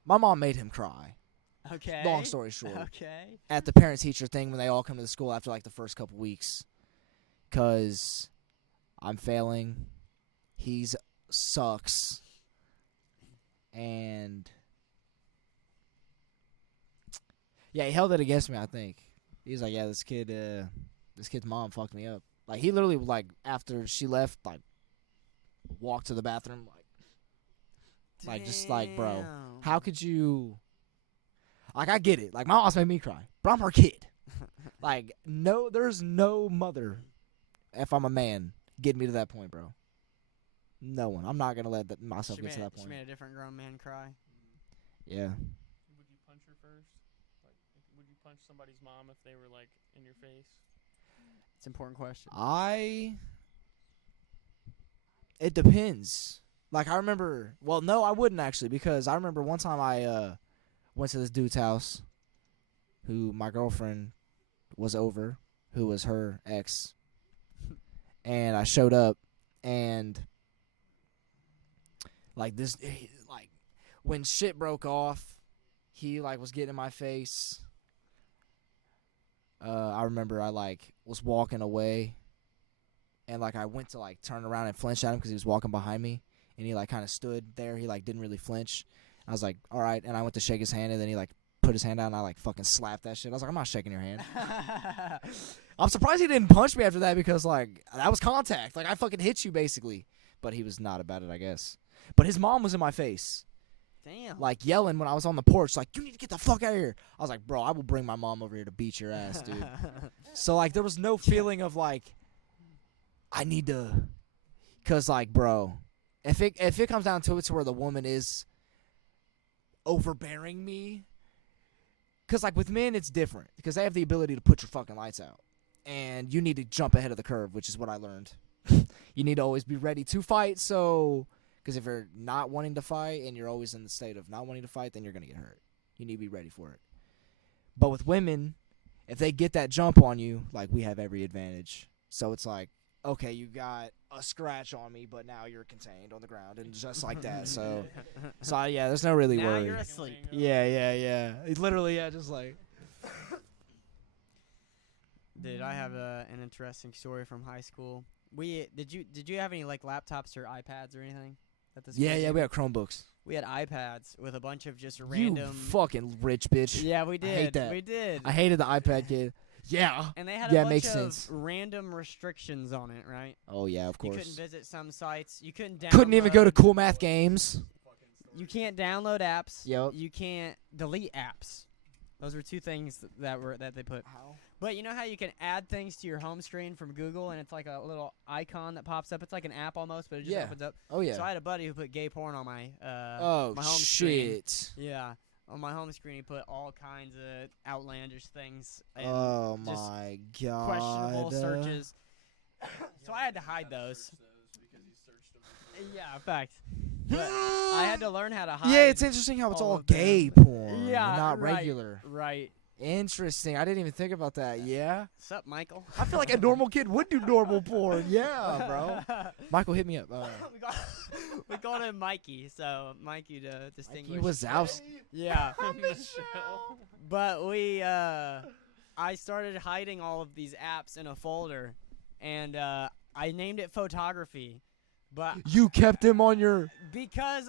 my mom made him cry. about. Okay. Long story short. Okay. At the parent-teacher thing when they all come to the school after like the first couple weeks. Because I'm failing. He's sucks. And yeah, he held it against me, I think. He was like, yeah, this kid's mom fucked me up. Like, he literally, like, after she left, like, walked to the bathroom, like, just like, bro, Damn. how could you? Like, I get it. Like, my mom's made me cry, but I'm her kid. Like, no, there's no mother, if I'm a man, getting me to that point, bro. No one. I'm not gonna let myself get to that She point. made a different grown man cry. Yeah. Would you punch her first? Like, would you punch somebody's mom if they were like in your face? It's an important question. It depends. Like, I remember. Well, no, I wouldn't actually, because I remember one time I went to this dude's house, who my girlfriend was over, who was her ex, and I showed up, and like when shit broke off, he like was getting in my face. I remember I like was walking away, and like I went to like turn around and flinch at him because he was walking behind me, and he like kind of stood there. He like didn't really flinch. I was like, all right, and I went to shake his hand, and then he like put his hand out, and I like fucking slapped that shit. I was like, I'm not shaking your hand. I'm surprised he didn't punch me after that, because like that was contact. Like, I fucking hit you basically, but he was not about it, I guess. But his mom was in my face, Damn. like yelling when I was on the porch, like, you need to get the fuck out of here. I was like, bro, I will bring my mom over here to beat your ass, dude. So like there was no feeling of like I need to, cause like, bro, if it comes down to it to where the woman is overbearing me, cause like with men it's different, because they have the ability to put your fucking lights out, and you need to jump ahead of the curve, which is what I learned. You need to always be ready to fight. So, because if you're not wanting to fight and you're always in the state of not wanting to fight, then you're gonna get hurt. You need to be ready for it. But with women, if they get that jump on you, like, we have every advantage. So it's like, okay, you got a scratch on me, but now you're contained on the ground, and just like that. So yeah, there's no really now worry. you're asleep. Yeah. It's literally, yeah, just like. Dude, I have an interesting story from high school. Did you have any like laptops or iPads or anything at this? Yeah, we had Chromebooks. We had iPads with a bunch of just You random. fucking rich bitch. Yeah, we did. I hate that. We did. I hated the iPad kid. Yeah. And they had Yeah, a it bunch makes of sense. random restrictions on it, right? Oh yeah, of You course. couldn't visit some sites. You couldn't download. Couldn't even go to Cool Math Games. You can't download apps. Yep. You can't delete apps. Those were two things that they put. How? But you know how you can add things to your home screen from Google, and it's like a little icon that pops up. It's like an app almost, but it just Yeah. opens up. Oh yeah. So I had a buddy who put gay porn on my Oh my home screen. shit. Yeah, on my home screen he put all kinds of outlandish things and Oh just my god. questionable searches. So I had to hide those. Yeah, in fact. But I had to learn how to hide. Yeah, it's interesting how it's all all of them. gay porn. Yeah, Not right, regular. Right. Interesting. I didn't even think about that. Yeah. Sup, Michael? I feel like a normal kid would do normal porn. Yeah, bro. Michael, hit me up. we called him Mikey, so Mikey to distinguish. He was out. Yeah. But I started hiding all of these apps in a folder, and I named it photography. But You kept him on your. because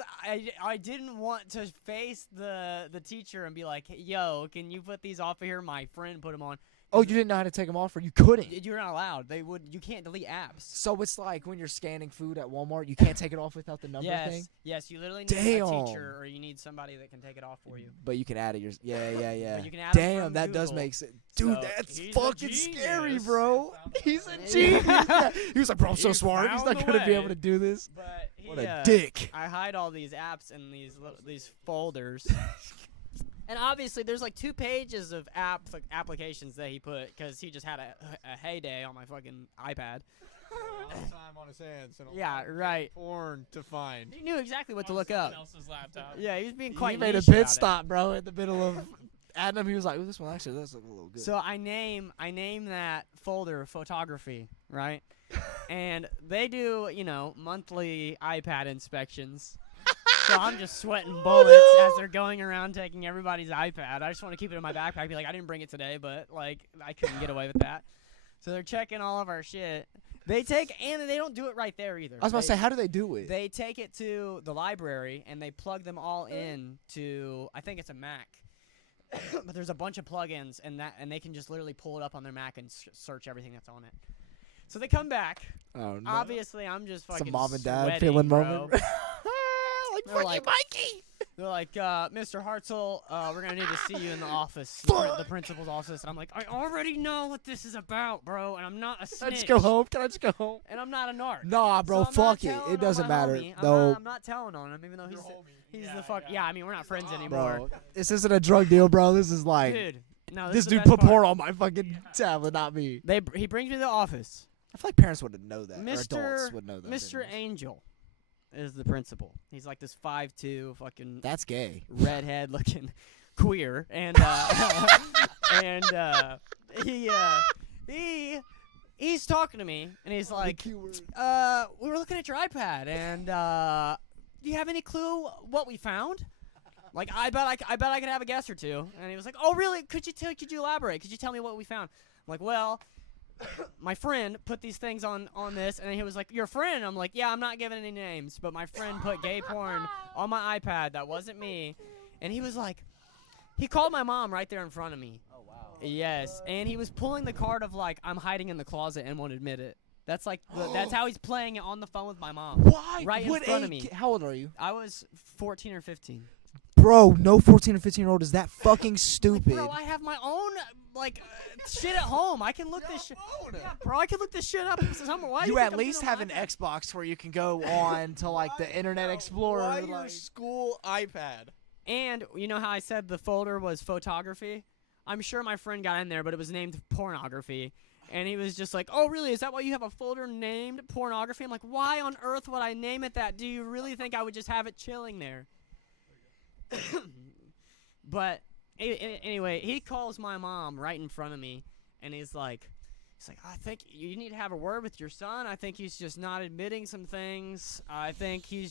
I didn't want to face the teacher and be like, yo, can you put these off of here? My friend put them on. Oh, you didn't know how to take them off, or you couldn't. You're not allowed. You can't delete apps. So it's like when you're scanning food at Walmart, you can't take it off without the number thing. Yes, you literally need Damn. a teacher or you need somebody that can take it off for you. But you can add it. Yeah. But you can add 'em Damn, from that does Google. make sense. Dude, So, that's he's a fucking scary, genius. bro. He's a Yeah. genius. Yeah. He was like, bro, I'm so He smart. He's found not the gonna be way. able to do this. But What a dick. I hide all these apps in these folders. And obviously, there's like 2 pages of applications that he put because he just had a heyday on my fucking iPad. All the time on his hands. And a Yeah, lot of right. porn to find. He knew exactly what to On look someone up. else's laptop. Yeah, he was being quite He made a niche pit about it. stop, bro, in the middle of adding them. He was like, "Ooh, this one actually does look a little good." So I name that folder photography, right? And they do, monthly iPad inspections. So I'm just sweating bullets as they're going around taking everybody's iPad. I just want to keep it in my backpack. Be like, I didn't bring it today, but like I couldn't get away with that. So they're checking all of our shit. And they don't do it right there either. I was about to say, how do they do it? They take it to the library and they plug them all in to, I think it's a Mac. But there's a bunch of plugins and they can just literally pull it up on their Mac and search everything that's on it. So they come back. Oh no! Obviously, I'm just fucking Some mom and dad sweating, feeling bro. moment. Like They're fucking like- Mikey. They're like, Mr. Hartzell, we're gonna need to see you in the office, the principal's office. And I'm like, I already know what this is about, bro, and I'm not a snitch. Can I just go home? Can I just go home? And I'm not a narc. Nah, bro, So I'm not fuck it. telling It on doesn't my matter. homie. No, I'm not telling on him, even though he's Yeah, the fuck. yeah. Yeah, I mean, we're not friends anymore. bro, this isn't a drug deal, bro. This is like Dude, no, this is the dude best put part. porn on my fucking tablet, not me. He brings me to the office. I feel like parents wouldn't know that. Or Mr. adults would know that. Mr. Angel is the principal. He's like this 5'2", fucking That's gay. redhead looking queer, and and he's talking to me, and he's like, we were looking at your iPad, and do you have any clue what we found? Like, I bet I could have a guess or two. And he was like, oh really? Could you elaborate? Could you tell me what we found? I'm like, well, my friend put these things on this, and he was like, your friend? I'm like, yeah, I'm not giving any names, but my friend put gay porn on my iPad. That wasn't me. And he was like, he called my mom right there in front of me. Oh wow. Yes, and he was pulling the card of like, I'm hiding in the closet and won't admit it. That's like, that's how he's playing it on the phone with my mom. Why? Right in front of me. How old are you? I was 14 or 15. Bro, no 14 or 15-year-old is that fucking stupid. Bro, I have my own like shit at home. I can look this shit. Yeah, bro, I can look this shit up. Why do you think at I'm least doing have my an iPad? Xbox where you can go on to like the Internet Explorer. Why your like- school iPad? And you know how I said the folder was photography? I'm sure my friend got in there, but it was named pornography. And he was just like, oh, really? Is that why you have a folder named pornography? I'm like, why on earth would I name it that? Do you really think I would just have it chilling there? But anyway, he calls my mom right in front of me, and he's like, I think you need to have a word with your son. I think he's just not admitting some things. I think he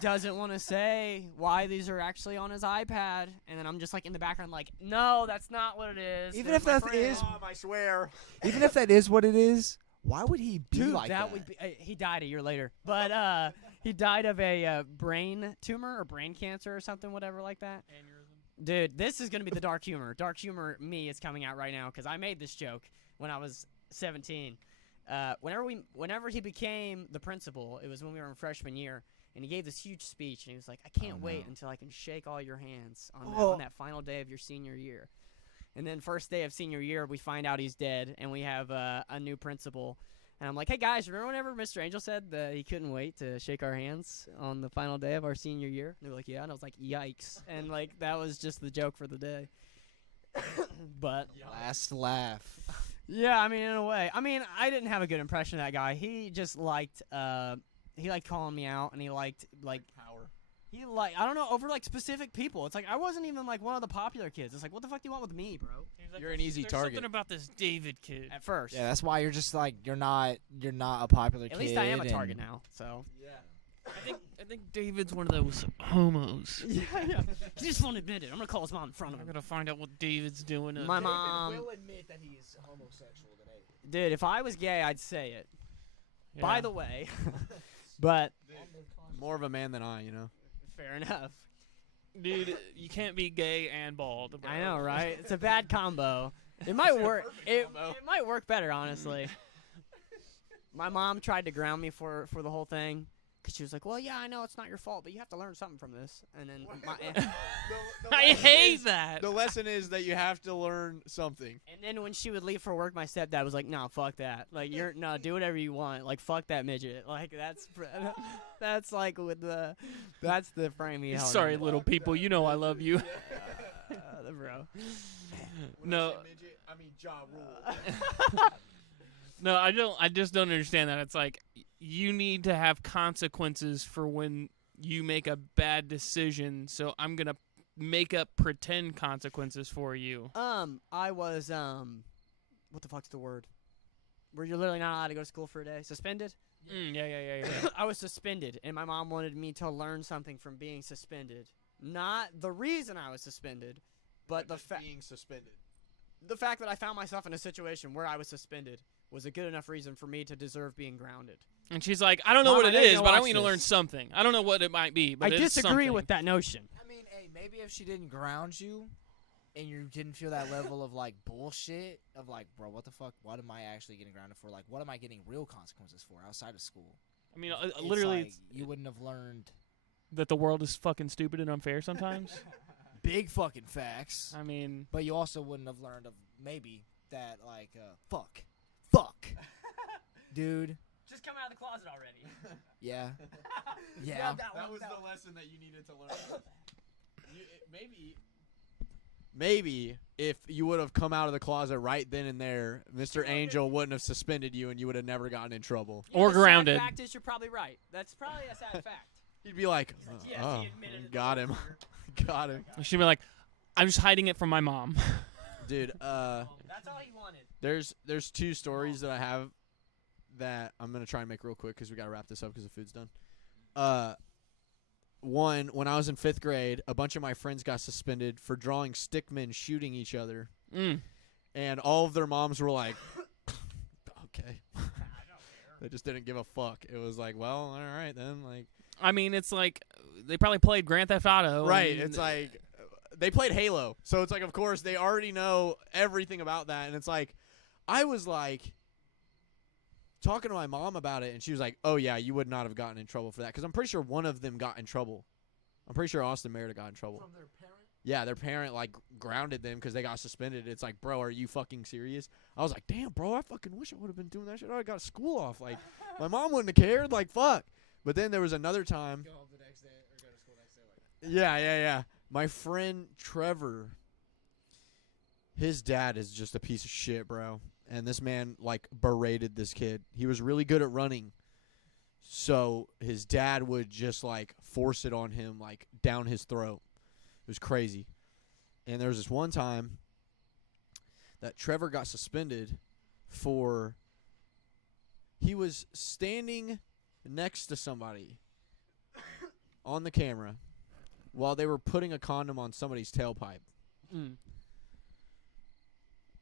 doesn't want to say why these are actually on his iPad. And then I'm just like in the background like, no, that's not what it is. Even There's if my that friend." is- Mom, I swear. Even if that is what it is, why would he be Dude, like that? would be. He died a year later, but he died of a brain tumor or brain cancer or something, whatever like that. Aneurysm. Dude, this is gonna be the dark humor. Dark humor me is coming out right now because I made this joke when I was 17. Whenever he became the principal, it was when we were in freshman year, and he gave this huge speech, and he was like, "I can't wait until I can shake all your hands on that final day of your senior year." And then first day of senior year, we find out he's dead, and we have a new principal. And I'm like, hey, guys, remember whenever Mr. Angel said that he couldn't wait to shake our hands on the final day of our senior year? And they were like, yeah. And I was like, yikes. And, like, that was just the joke for the day. But, Last laugh. yeah, I mean, in a way. I mean, I didn't have a good impression of that guy. He just liked calling me out, and he liked, like, Power. he like, I don't know, over, like, specific people. It's like, I wasn't even, like, one of the popular kids. It's like, what the fuck do you want with me, bro? You're an easy There's target. something about this David kid. At first. Yeah, that's why you're just like you're not a popular kid. At least I am a and- target now, so. I think David's one of those homos. Yeah. He just won't admit it. I'm gonna call his mom in front of I'm him. gonna find out what David's doing. My mom. admit that he's homosexual today. Dude, if I was gay, I'd say it. Yeah. By the way. But. More of a man than I, you know. Fair enough. Dude, you can't be gay and bald. Bro. I know, right? It's a bad combo. It might work. It might work better, honestly. My mom tried to ground me for the whole thing. Because she was like, well, yeah, I know it's not your fault, but you have to learn something from this. And then I hate that. The lesson is that you have to learn something. And then when she would leave for work, my stepdad was like, "No, fuck that. Like, do whatever you want. Like, fuck that midget. Like, that's like that's the frame he held. Sorry, little people. You know I love you. Bro. No. I mean Ja Rule. No, I don't. I just don't understand that. It's like you need to have consequences for when you make a bad decision. So I'm gonna make up pretend consequences for you. I was what the fuck's the word? Where you're literally not allowed to go to school for a day. Suspended. Yeah. I was suspended, and my mom wanted me to learn something from being suspended. Not the reason I was suspended, but the fact being suspended. the fact that I found myself in a situation where I was suspended was a good enough reason for me to deserve being grounded. And she's like, I don't know Mom, what I it know you're is, gonna but I watch want you to this. learn something. I don't know what it might be, but I it's disagree something. with that notion. I mean, hey, maybe if she didn't ground you, and you didn't feel that level of like bullshit of like, bro, what the fuck? What am I actually getting grounded for? Like, what am I getting real consequences for outside of school? I mean, It's literally, like, you wouldn't have learned that the world is fucking stupid and unfair sometimes. Big fucking facts. I mean, But you also wouldn't have learned of maybe that, like, fuck. Dude. Just come out of the closet already. Yeah. Yeah. That was the lesson that you needed to learn. Maybe if you would have come out of the closet right then and there, Mr. Angel wouldn't have suspended you and you would have never gotten in trouble. Or the grounded. Sad fact is, you're probably right. That's probably a sad fact. He'd be like, Yes, oh, he admitted it. got him. Got him. she'd be like, I'm just hiding it from my mom. Dude, That's all he wanted. there's two stories that I have that I'm going to try and make real quick because we got to wrap this up because the food's done. One, when I was in 5th grade, a bunch of my friends got suspended for drawing stickmen shooting each other. And all of their moms were like, okay. They just didn't give a fuck. It was like, well, all right then. Like, I mean, it's like they probably played Grand Theft Auto. right. and- It's like they played Halo. So it's like, of course, they already know everything about that. And it's like, I was like talking to my mom about it, and she was like, oh, yeah, you would not have gotten in trouble for that. Because I'm pretty sure one of them got in trouble. I'm pretty sure Austin Merida got in trouble. From their parent? Yeah, their parent, like, grounded them because they got suspended. It's like, bro, are you fucking serious? I was like, damn, bro, I fucking wish I would have been doing that shit. I would have got school off. Like, my mom wouldn't have cared. Like, fuck. But then there was another time. Go home the next day or go to school next day. Yeah. My friend Trevor, his dad is just a piece of shit, bro. And this man, like, berated this kid. He was really good at running. So his dad would just, like, force it on him, like, down his throat. It was crazy. And there was this one time that Trevor got suspended for he was standing next to somebody on the camera while they were putting a condom on somebody's tailpipe. Mm.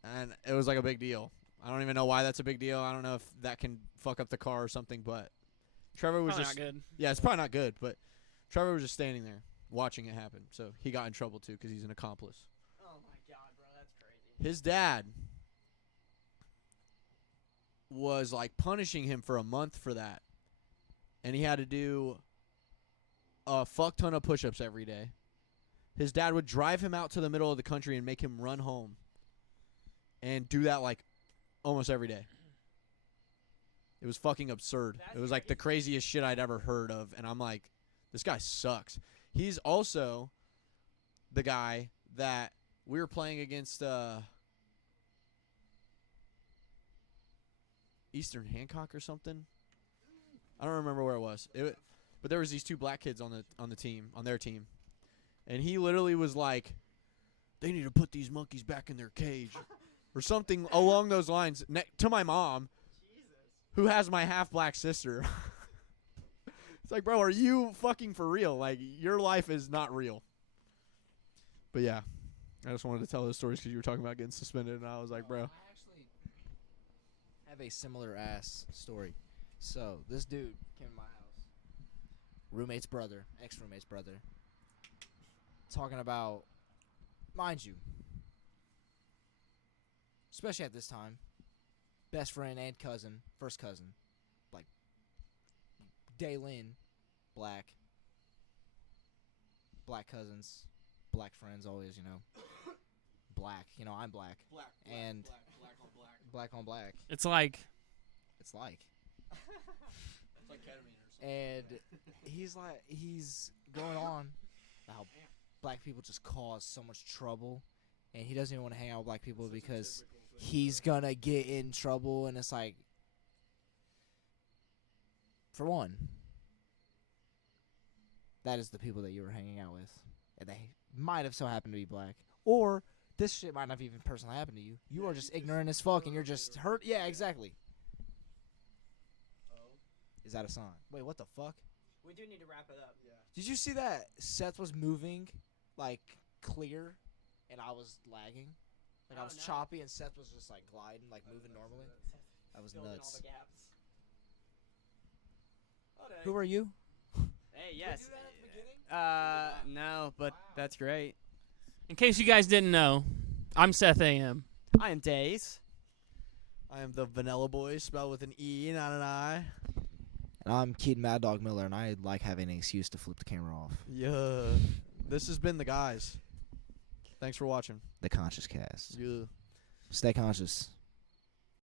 And it was like a big deal. I don't even know why that's a big deal. I don't know if that can fuck up the car or something, but Trevor was Probably just not good. Yeah, it's probably not good, but Trevor was just standing there watching it happen. So he got in trouble too because he's an accomplice. Oh my god, bro, that's crazy. His dad was like punishing him for a month for that. And he had to do a fuck ton of push-ups every day. His dad would drive him out to the middle of the country and make him run home and do that like almost every day. It was fucking absurd. That's It was like the craziest shit I'd ever heard of. And I'm like, this guy sucks. He's also the guy that we were playing against Eastern Hancock or something. I don't remember where it was. But there was these two black kids on the team, on their team. And he literally was like, they need to put these monkeys back in their cage. Or something along those lines to my mom, who has my half-black sister. It's like, bro, are you fucking for real? Like, your life is not real. But, yeah. I just wanted to tell those stories because you were talking about getting suspended, and I was like, bro. I actually have a similar ass story. So, this dude came to my house. Roommate's brother, ex-roommate's brother. Talking about, mind you, especially at this time, best friend and cousin, first cousin, like, Daylin, black cousins, black friends always, you know, black, you know, I'm black, and black on black, It's like it's like, It's like ketamine or something. and he's going on how black people just cause so much trouble, and he doesn't even want to hang out with black people because he's gonna get in trouble. And it's like, for one, that is the people that you were hanging out with, and they might have so happened to be black, or this shit might not have even personally happened to you. You are just ignorant as fuck, and you're just hurt. Yeah, exactly. Is that a sign? Wait, what the fuck? We do need to wrap it up. Yeah. Did you see that Seth was moving, like, clear, and I was lagging? Like, I Oh, was no. choppy, and Seth was just, like, gliding, like, moving normally? That was Filling nuts. all the gaps. Who are you? Hey, yes. do that at the beginning? No, but that's great. in case you guys didn't know, I'm Seth AM. I am Days. I am the Vanilla Boy, spelled with an E, not an I. I'm Keaton Mad Dog Miller, and I like having an excuse to flip the camera off. Yeah. This has been the guys. Thanks for watching. The Conscious Cast. Yeah. Stay conscious.